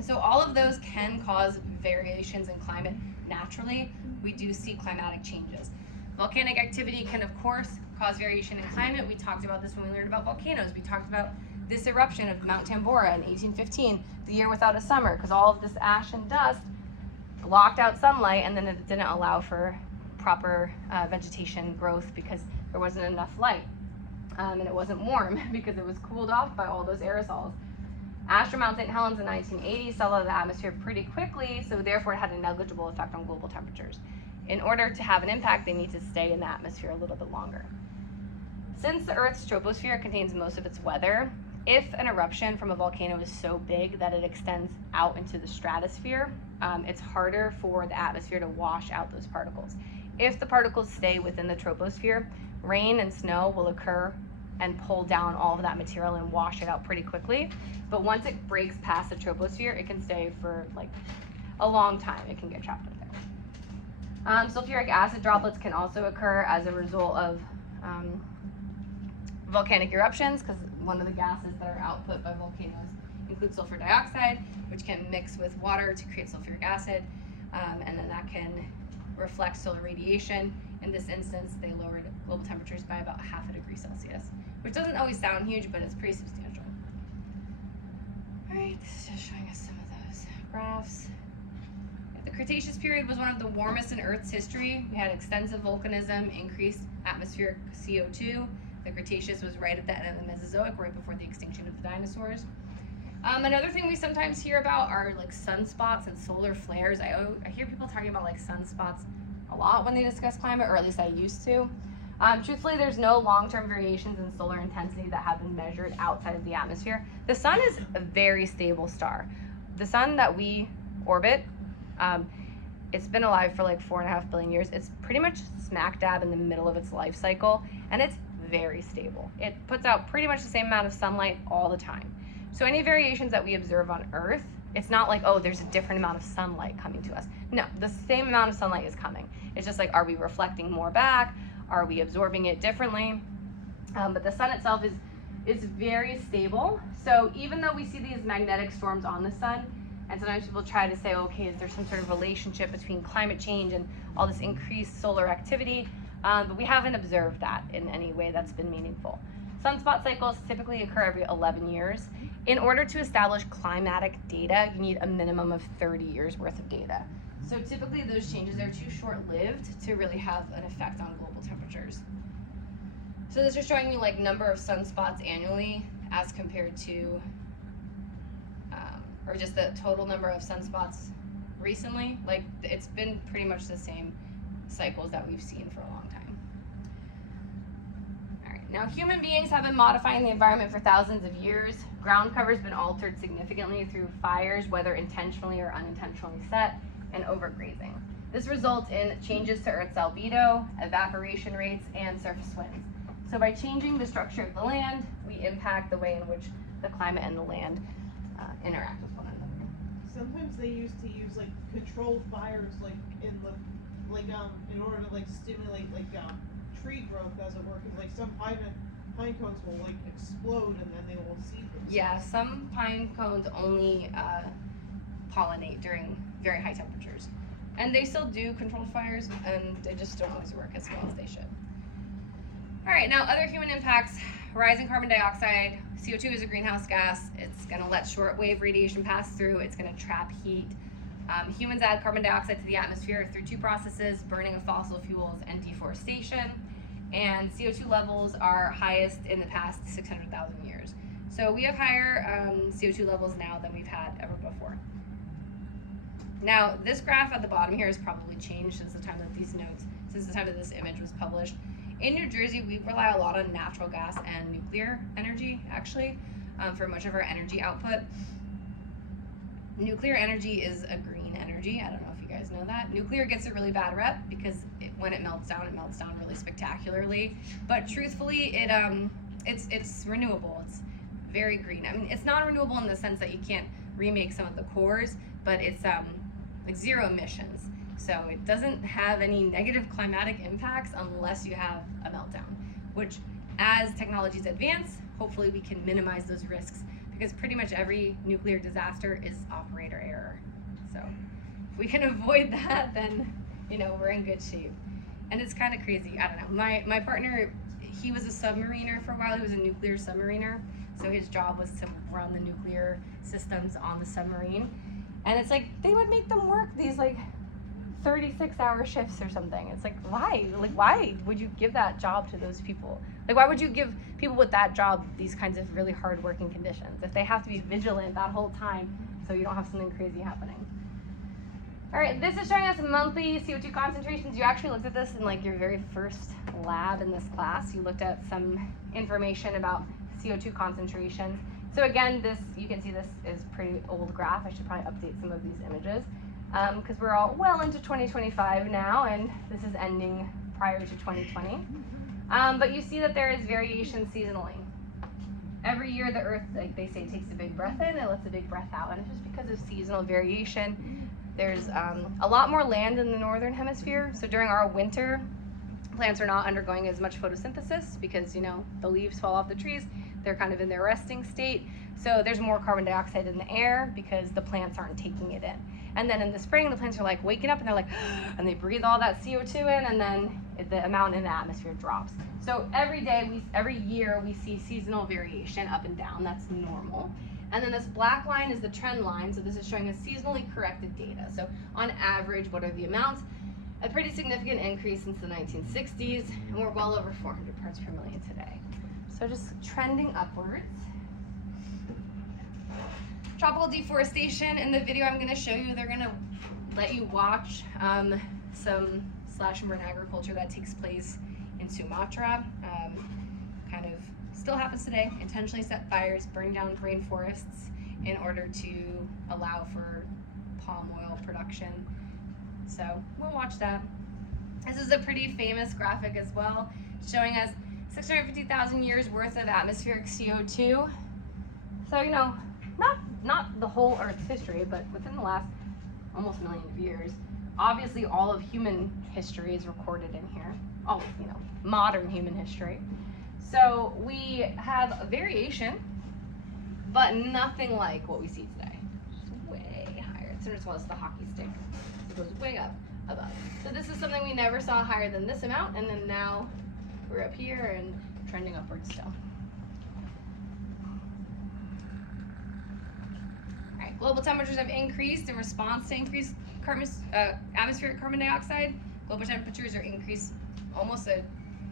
So all of those can cause variations in climate naturally. We do see climatic changes. Volcanic activity can, of course, cause variation in climate. We talked about this when we learned about volcanoes. We talked about this eruption of Mount Tambora in 1815, the year without a summer, because all of this ash and dust blocked out sunlight, and then it didn't allow for proper vegetation growth because there wasn't enough light. And it wasn't warm because it was cooled off by all those aerosols. Ash from Mount St. Helens in 1980 fell out of the atmosphere pretty quickly, so therefore it had a negligible effect on global temperatures. In order to have an impact, they need to stay in the atmosphere a little bit longer. Since the Earth's troposphere contains most of its weather, if an eruption from a volcano is so big that it extends out into the stratosphere, it's harder for the atmosphere to wash out those particles. If the particles stay within the troposphere, rain and snow will occur and pull down all of that material and wash it out pretty quickly. But once it breaks past the troposphere, it can stay for like a long time. It can get trapped up there. Sulfuric acid droplets can also occur as a result of volcanic eruptions, because one of the gases that are output by volcanoes include sulfur dioxide, which can mix with water to create sulfuric acid, and then that can reflect solar radiation. In this instance, they lowered global temperatures by about 0.5 degree Celsius, which doesn't always sound huge, but it's pretty substantial. All right, this is just showing us some of those graphs. The Cretaceous period was one of the warmest in Earth's history. We had extensive volcanism, increased atmospheric CO2. The Cretaceous was right at the end of the Mesozoic, right before the extinction of the dinosaurs. Another thing we sometimes hear about are like sunspots and solar flares. I hear people talking about like sunspots a lot when they discuss climate, or at least I used to. Truthfully, there's no long-term variations in solar intensity that have been measured outside of the atmosphere. The sun is a very stable star. The sun that we orbit, it's been alive for like 4.5 billion years. It's pretty much smack dab in the middle of its life cycle, and it's very stable. It puts out pretty much the same amount of sunlight all the time. So any variations that we observe on Earth, it's not like, oh, there's a different amount of sunlight coming to us. No, the same amount of sunlight is coming. It's just like, are we reflecting more back? Are we absorbing it differently? But the sun itself is very stable. So even though we see these magnetic storms on the sun, and sometimes people try to say, okay, is there some sort of relationship between climate change and all this increased solar activity? But we haven't observed that in any way that's been meaningful. Sunspot cycles typically occur every 11 years. In order to establish climatic data, you need a minimum of 30 years worth of data. So typically those changes are too short-lived to really have an effect on global temperatures. So this is showing you like number of sunspots annually as compared to, or just the total number of sunspots recently. Like it's been pretty much the same cycles that we've seen for a long time. All right, now human beings have been modifying the environment for thousands of years. Ground cover's been altered significantly through fires, whether intentionally or unintentionally set, and overgrazing. This results in changes to Earth's albedo, evaporation rates, and surface winds. So by changing the structure of the land, we impact the way in which the climate and the land interact with one another. Sometimes they used to use like controlled fires, like in order to like stimulate tree growth, as it were. 'Cause like some pine cones will like explode and then they will seed themselves. Yeah, some pine cones only pollinate during very high temperatures. And they still do controlled fires, and they just don't always work as well as they should. All right, now other human impacts: rising carbon dioxide. CO2 is a greenhouse gas. It's gonna let shortwave radiation pass through. It's gonna trap heat. Humans add carbon dioxide to the atmosphere through two processes: burning of fossil fuels and deforestation. and CO2 levels are highest in the past 600,000 years. So we have higher CO2 levels now than we've had ever before. Now, this graph at the bottom here has probably changed since the time that this image was published. In New Jersey, we rely a lot on natural gas and nuclear energy, actually, for much of our energy output. Nuclear energy is a green energy. I don't know if you guys know that. Nuclear gets a really bad rep because when it melts down really spectacularly. But truthfully, it's renewable. It's very green. I mean, it's not renewable in the sense that you can't remake some of the cores, but it's like zero emissions. So it doesn't have any negative climatic impacts unless you have a meltdown, which as technologies advance, hopefully we can minimize those risks, because pretty much every nuclear disaster is operator error. So if we can avoid that, then we're in good shape. And it's kind of crazy. I don't know. My partner, he was a submariner for a while. He was a nuclear submariner. So his job was to run the nuclear systems on the submarine. And it's like they would make them work these like 36-hour shifts or something. It's like, why? Like, why would you give that job to those people? Like, why would you give people with that job these kinds of really hard working conditions if they have to be vigilant that whole time so you don't have something crazy happening? All right, this is showing us monthly CO2 concentrations. You actually looked at this in like your very first lab in this class. You looked at some information about CO2 concentrations. So again, you can see this is pretty old graph. I should probably update some of these images because we're all well into 2025 now, and this is ending prior to 2020. But you see that there is variation seasonally. Every year the Earth, like they say, takes a big breath in and lets a big breath out, and it's just because of seasonal variation. There's a lot more land in the northern hemisphere, so during our winter, plants are not undergoing as much photosynthesis because the leaves fall off the trees. They're kind of in their resting state. So there's more carbon dioxide in the air because the plants aren't taking it in. And then in the spring, the plants are like waking up and they're like, and they breathe all that CO2 in, and then the amount in the atmosphere drops. So every year we see seasonal variation up and down. That's normal. And then this black line is the trend line. So this is showing us seasonally corrected data. So on average, what are the amounts? A pretty significant increase since the 1960s, and we're well over 400 parts per million today. So just trending upwards. Tropical deforestation. In the video I'm going to show you, they're going to let you watch some slash and burn agriculture that takes place in Sumatra. Kind of still happens today. Intentionally set fires, burn down rainforests in order to allow for palm oil production. So we'll watch that. This is a pretty famous graphic as well, showing us 650,000 years worth of atmospheric CO2. So, not the whole Earth's history, but within the last almost million of years. Obviously, all of human history is recorded in here. All of, modern human history. So we have a variation, but nothing like what we see today. Just way higher. It's similar to what's the hockey stick. It goes way up above. So this is something we never saw higher than this amount, and then now we're up here and trending upwards still. All right, global temperatures have increased in response to increased atmospheric carbon dioxide. Global temperatures are increased almost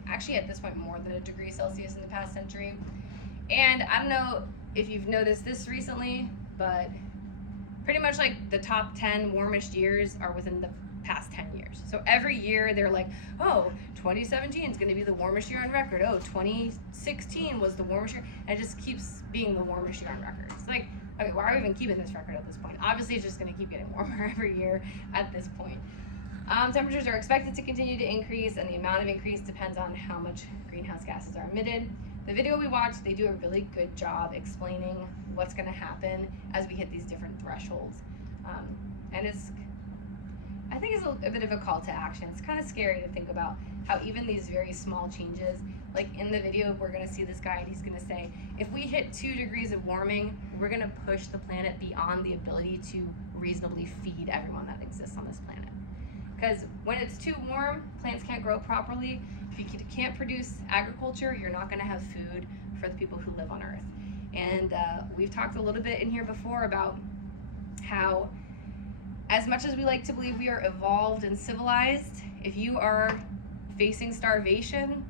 actually at this point more than 1 degree Celsius in the past century. And I don't know if you've noticed this recently, but pretty much like the top 10 warmest years are within the past 10 years. So every year they're like, oh, 2017 is going to be the warmest year on record. Oh, 2016 was the warmest year. And it just keeps being the warmest year on record. It's like, okay, why are we even keeping this record at this point? Obviously, it's just going to keep getting warmer every year at this point. Temperatures are expected to continue to increase, and the amount of increase depends on how much greenhouse gases are emitted. The video we watched, they do a really good job explaining what's going to happen as we hit these different thresholds. And I think it's a bit of a call to action. It's kind of scary to think about how even these very small changes, like in the video, we're going to see this guy and he's going to say, if we hit 2 degrees of warming, we're going to push the planet beyond the ability to reasonably feed everyone that exists on this planet. Because when it's too warm, plants can't grow properly. If you can't produce agriculture, you're not going to have food for the people who live on Earth. And we've talked a little bit in here before about how, as much as we like to believe we are evolved and civilized, if you are facing starvation,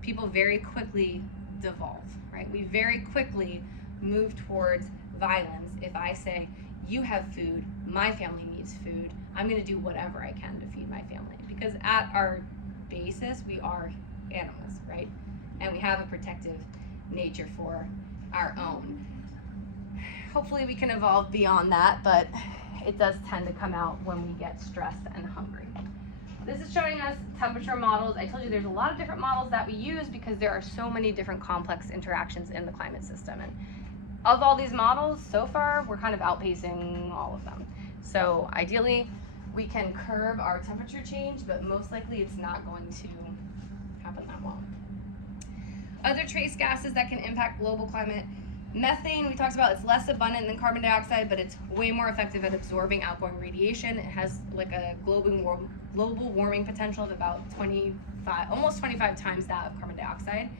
people very quickly devolve, right? We very quickly move towards violence. If I say, you have food, my family needs food, I'm gonna do whatever I can to feed my family. Because at our basis, we are animals, right? And we have a protective nature for our own. Hopefully we can evolve beyond that, but it does tend to come out when we get stressed and hungry. This is showing us temperature models. I told you there's a lot of different models that we use because there are so many different complex interactions in the climate system. And of all these models, so far, we're kind of outpacing all of them. So ideally, we can curb our temperature change, but most likely it's not going to happen that well. Other trace gases that can impact global climate. Methane, we talked about, it's less abundant than carbon dioxide, but it's way more effective at absorbing outgoing radiation. It has like a global warming potential of about almost 25 times that of carbon dioxide.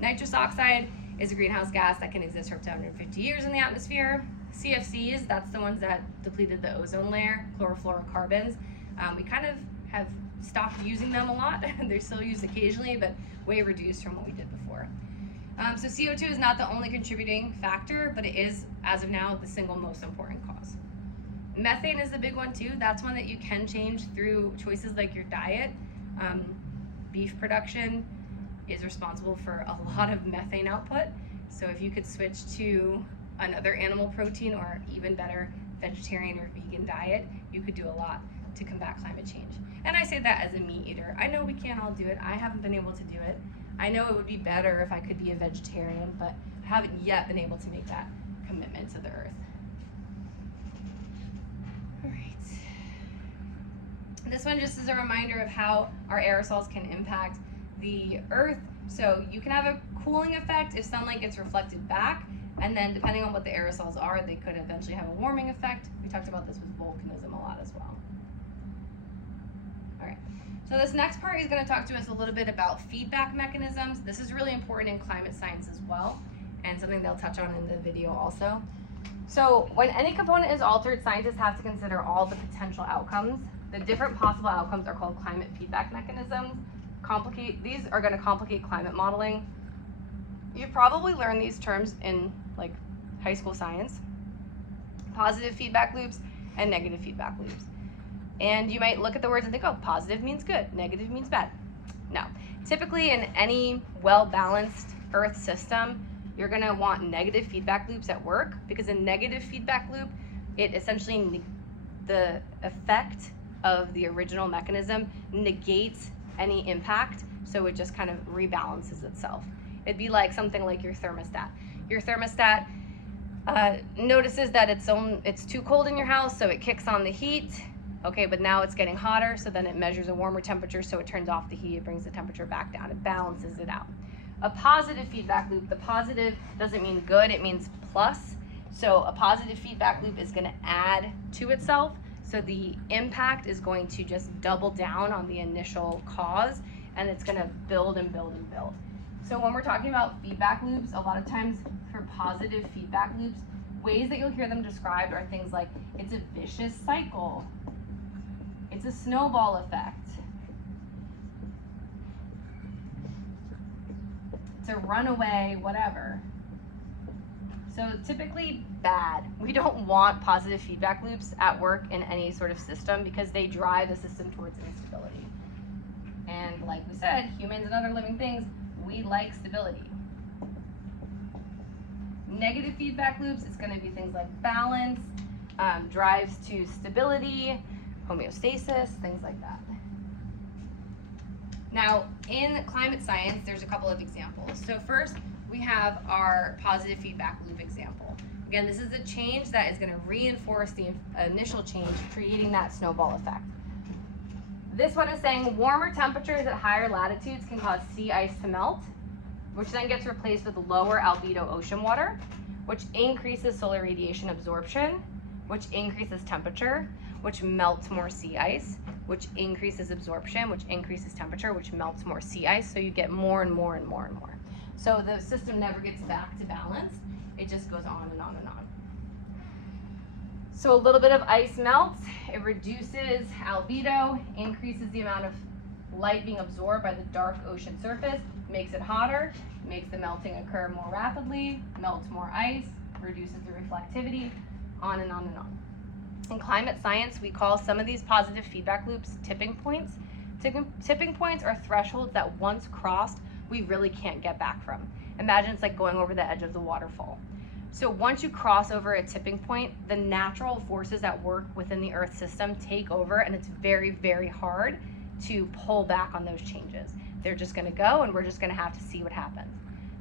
Nitrous oxide is a greenhouse gas that can exist for up to 150 years in the atmosphere. CFCs, that's the ones that depleted the ozone layer, chlorofluorocarbons. We kind of have stopped using them a lot. They're still used occasionally, but way reduced from what we did before. So CO2 is not the only contributing factor, but it is, as of now, the single most important cause. Methane is the big one too. That's one that you can change through choices like your diet. Beef production is responsible for a lot of methane output. So if you could switch to another animal protein, or even better, vegetarian or vegan diet, you could do a lot to combat climate change. And I say that as a meat eater. I know we can't all do it. I haven't been able to do it. I know it would be better if I could be a vegetarian, but I haven't yet been able to make that commitment to the earth. All right. This one just is a reminder of how our aerosols can impact the earth. So you can have a cooling effect if sunlight gets reflected back, and then depending on what the aerosols are, they could eventually have a warming effect. We talked about this with volcanism a lot as well. All right. So this next part is going to talk to us a little bit about feedback mechanisms. This is really important in climate science as well, and something they'll touch on in the video also. So when any component is altered, scientists have to consider all the potential outcomes. The different possible outcomes are called climate feedback mechanisms. These are going to complicate climate modeling. You've probably learned these terms in like high school science. Positive feedback loops and negative feedback loops. And you might look at the words and think, oh, positive means good, negative means bad. No. Typically in any well-balanced Earth system, you're gonna want negative feedback loops at work, because a negative feedback loop, it essentially, the effect of the original mechanism negates any impact, so it just kind of rebalances itself. It'd be like something like your thermostat. Your thermostat notices that it's too cold in your house, so it kicks on the heat. Okay, but now it's getting hotter, so then it measures a warmer temperature, so it turns off the heat, it brings the temperature back down, it balances it out. A positive feedback loop, the positive doesn't mean good, it means plus. So a positive feedback loop is gonna add to itself, so the impact is going to just double down on the initial cause, and it's gonna build and build and build. So when we're talking about feedback loops, a lot of times for positive feedback loops, ways that you'll hear them described are things like, it's a vicious cycle, it's a snowball effect, it's a runaway, whatever. So typically bad. We don't want positive feedback loops at work in any sort of system, because they drive the system towards instability. And like we said, humans and other living things, we like stability. Negative feedback loops, it's going to be things like balance, drives to stability, homeostasis, things like that. Now, in climate science, there's a couple of examples. So first, we have our positive feedback loop example. Again, this is a change that is going to reinforce the initial change, creating that snowball effect. This one is saying warmer temperatures at higher latitudes can cause sea ice to melt, which then gets replaced with lower albedo ocean water, which increases solar radiation absorption, which increases temperature, which melts more sea ice, which increases absorption, which increases temperature, which melts more sea ice. So you get more and more and more and more. So the system never gets back to balance. It just goes on and on and on. So a little bit of ice melts, it reduces albedo, increases the amount of light being absorbed by the dark ocean surface makes it hotter, makes the melting occur more rapidly, melts more ice, reduces the reflectivity, on and on and on. In climate science, we call some of these positive feedback loops tipping points. Tipping points are thresholds that once crossed, we really can't get back from. Imagine it's like going over the edge of the waterfall. So once you cross over a tipping point, the natural forces at work within the Earth system take over, and it's very, very hard to pull back on those changes. They're just gonna go, and we're just gonna have to see what happens.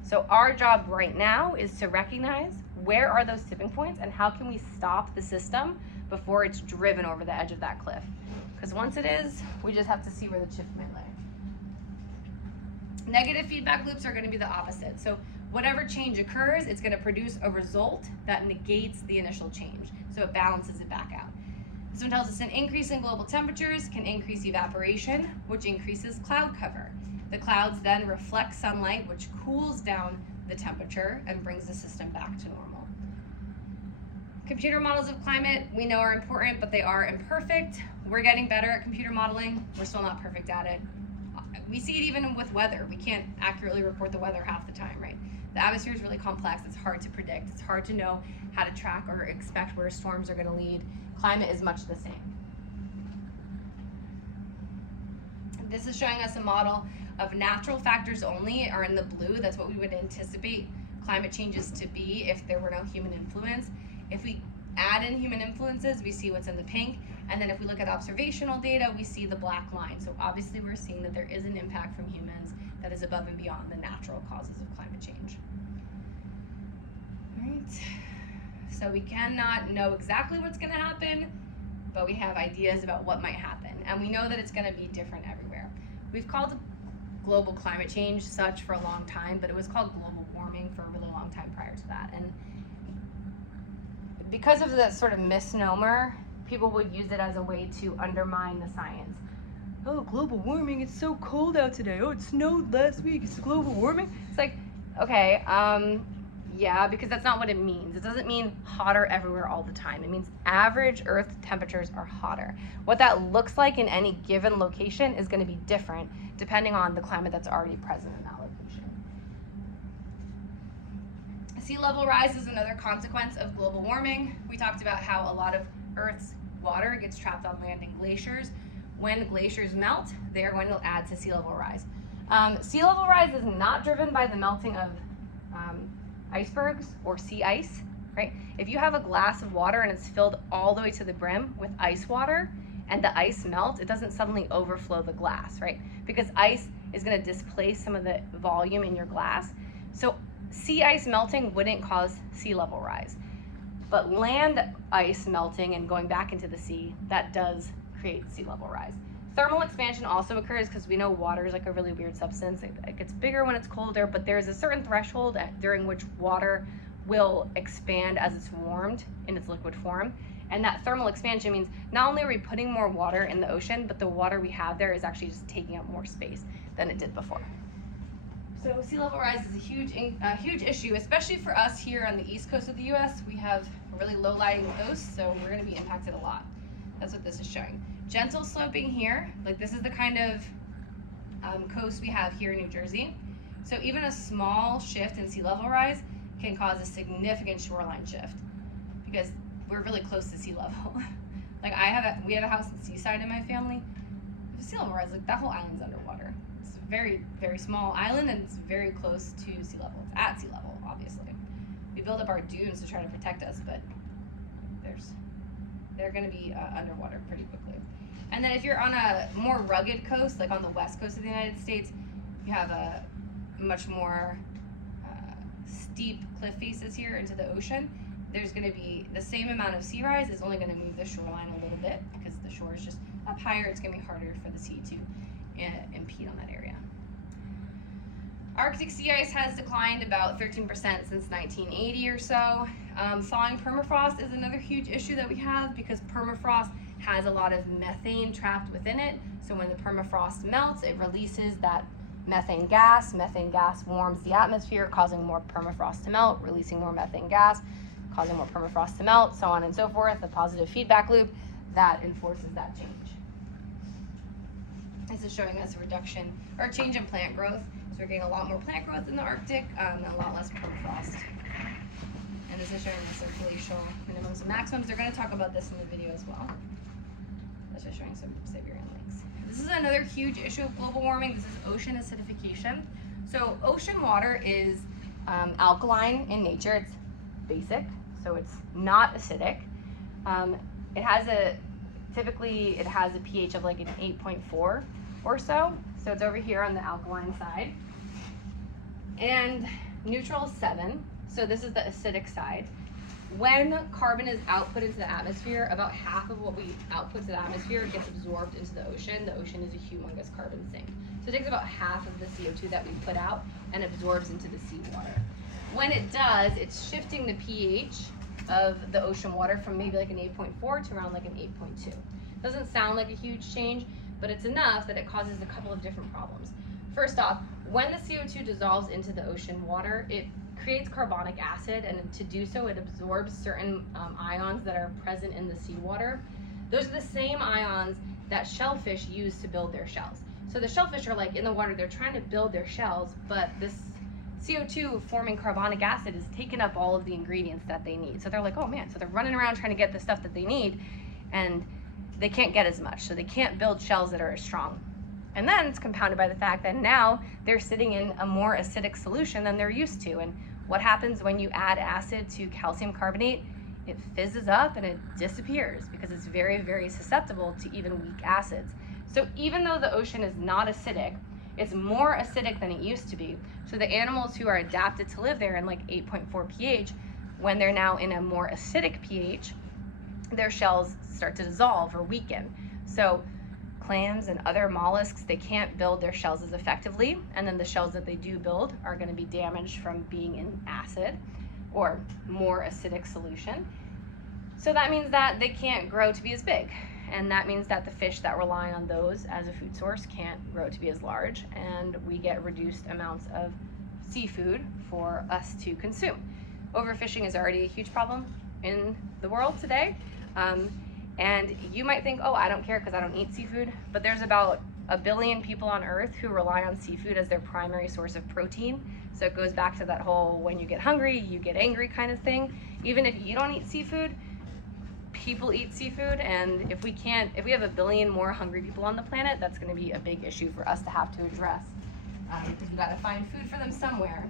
So our job right now is to recognize where are those tipping points and how can we stop the system before it's driven over the edge of that cliff. Because once it is, we just have to see where the chips may lay. Negative feedback loops are going to be the opposite. So whatever change occurs, it's going to produce a result that negates the initial change. So it balances it back out. This one tells us an increase in global temperatures can increase evaporation, which increases cloud cover. The clouds then reflect sunlight, which cools down the temperature and brings the system back to normal. Computer models of climate we know are important, but they are imperfect. We're getting better at computer modeling. We're still not perfect at it. We see it even with weather. We can't accurately report the weather half the time, right? The atmosphere is really complex. It's hard to predict. It's hard to know how to track or expect where storms are going to lead. Climate is much the same. This is showing us a model of natural factors only are in the blue. That's what we would anticipate climate changes to be if there were no human influence. If we add in human influences, we see what's in the pink. And then if we look at observational data, we see the black line. So obviously we're seeing that there is an impact from humans that is above and beyond the natural causes of climate change. All right. So we cannot know exactly what's going to happen, but we have ideas about what might happen. And we know that it's going to be different everywhere. We've called global climate change such for a long time, but it was called global warming for a really long time prior to that. And because of the sort of misnomer, people would use it as a way to undermine the science. Oh, global warming, it's so cold out today. Oh, it snowed last week, it's global warming. It's like, okay, yeah, because that's not what it means. It doesn't mean hotter everywhere all the time. It means average Earth temperatures are hotter. What that looks like in any given location is going to be different depending on the climate that's already present in that location. Sea level rise is another consequence of global warming. We talked about how a lot of Earth's water gets trapped on land in glaciers. When glaciers melt, they are going to add to sea level rise. Sea level rise is not driven by the melting of icebergs or sea ice, right? If you have a glass of water and it's filled all the way to the brim with ice water and the ice melts, it doesn't suddenly overflow the glass, right? Because ice is going to displace some of the volume in your glass. So sea ice melting wouldn't cause sea level rise. But land ice melting and going back into the sea, that does create sea level rise. Thermal expansion also occurs because we know water is like a really weird substance. It gets bigger when it's colder, but there's a certain threshold during which water will expand as it's warmed in its liquid form. And that thermal expansion means not only are we putting more water in the ocean, but the water we have there is actually just taking up more space than it did before. So sea level rise is a huge issue, especially for us here on the east coast of the US. We have a really low-lying coast, so we're going to be impacted a lot. That's what this is showing. Gentle sloping here, like this is the kind of coast we have here in New Jersey. So even a small shift in sea level rise can cause a significant shoreline shift because we're really close to sea level. Like we have a house in Seaside in my family. If sea level rise, like that whole island's underwater. It's a very, very small island and it's very close to sea level. It's at sea level, obviously. We build up our dunes to try to protect us, but they're going to be underwater pretty quickly. And then if you're on a more rugged coast, like on the west coast of the United States, you have a much more steep cliff faces here into the ocean. There's going to be the same amount of sea rise is only going to move the shoreline a little bit because the shore is just up higher. It's going to be harder for the sea to impede on that area. Arctic sea ice has declined about 13% since 1980 or so. Thawing permafrost is another huge issue that we have because permafrost has a lot of methane trapped within it. So when the permafrost melts, it releases that methane gas. Methane gas warms the atmosphere, causing more permafrost to melt, releasing more methane gas, causing more permafrost to melt, so on and so forth, a positive feedback loop that enforces that change. This is showing us a reduction or a change in plant growth. So we're getting a lot more plant growth in the Arctic and a lot less permafrost. And this is showing us our glacial minimums and maximums. They're going to talk about this in the video as well. This is showing some Siberian lakes. This is another huge issue of global warming. This is ocean acidification. So ocean water is alkaline in nature. It's basic, so it's not acidic. Typically it has a pH of like an 8.4 or so. So it's over here on the alkaline side. And neutral is 7. So this is the acidic side. When carbon is output into the atmosphere, about half of what we output to the atmosphere gets absorbed into the ocean. The ocean is a humongous carbon sink. So it takes about half of the CO2 that we put out and absorbs into the seawater. When it does, it's shifting the pH of the ocean water from maybe like an 8.4 to around like an 8.2. Doesn't sound like a huge change, but it's enough that it causes a couple of different problems. First off, when the CO2 dissolves into the ocean water, it creates carbonic acid, and to do so, it absorbs certain ions that are present in the seawater. Those are the same ions that shellfish use to build their shells. So the shellfish are like in the water, they're trying to build their shells, but this CO2 forming carbonic acid has taken up all of the ingredients that they need. So they're like, oh man, so they're running around trying to get the stuff that they need, and they can't get as much. So they can't build shells that are as strong. And then it's compounded by the fact that now they're sitting in a more acidic solution than they're used to. And what happens when you add acid to calcium carbonate? It fizzes up and it disappears because it's very, very susceptible to even weak acids. So even though the ocean is not acidic, it's more acidic than it used to be. So the animals who are adapted to live there in like 8.4 pH, when they're now in a more acidic pH, their shells start to dissolve or weaken. So clams and other mollusks, they can't build their shells as effectively, and then the shells that they do build are going to be damaged from being in acid or more acidic solution. So that means that they can't grow to be as big, and that means that the fish that rely on those as a food source can't grow to be as large, and we get reduced amounts of seafood for us to consume. Overfishing is already a huge problem in the world today. And you might think, oh, I don't care because I don't eat seafood, but there's about 1 billion people on Earth who rely on seafood as their primary source of protein. So it goes back to that whole when you get hungry, you get angry kind of thing. Even if you don't eat seafood, people eat seafood, and if we have 1 billion more hungry people on the planet, that's going to be a big issue for us to have to address because we've got to find food for them somewhere.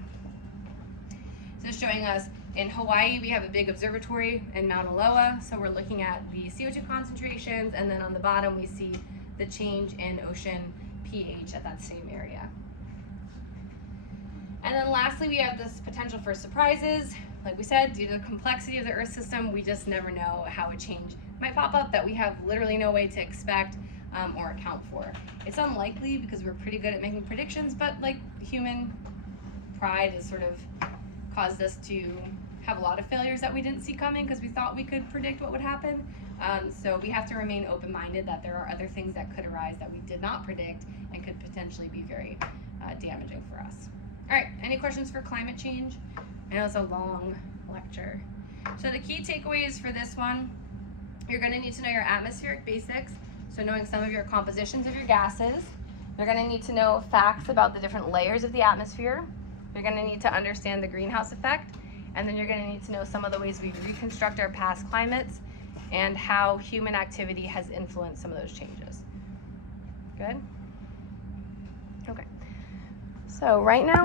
So it's showing us in Hawaii, we have a big observatory in Mauna Loa, so we're looking at the CO2 concentrations, and then on the bottom we see the change in ocean pH at that same area. And then lastly, we have this potential for surprises. Like we said, due to the complexity of the Earth system, we just never know how a change might pop up that we have literally no way to expect or account for. It's unlikely because we're pretty good at making predictions, but like human pride has sort of caused us to have a lot of failures that we didn't see coming because we thought we could predict what would happen. So we have to remain open-minded that there are other things that could arise that we did not predict and could potentially be very damaging for us. All right, any questions for climate change? I know it's a long lecture. So the key takeaways for this one, you're gonna need to know your atmospheric basics, so knowing some of your compositions of your gases. You're gonna need to know facts about the different layers of the atmosphere. You're gonna need to understand the greenhouse effect, and then you're gonna need to know some of the ways we reconstruct our past climates and how human activity has influenced some of those changes. Good? Okay. So right now,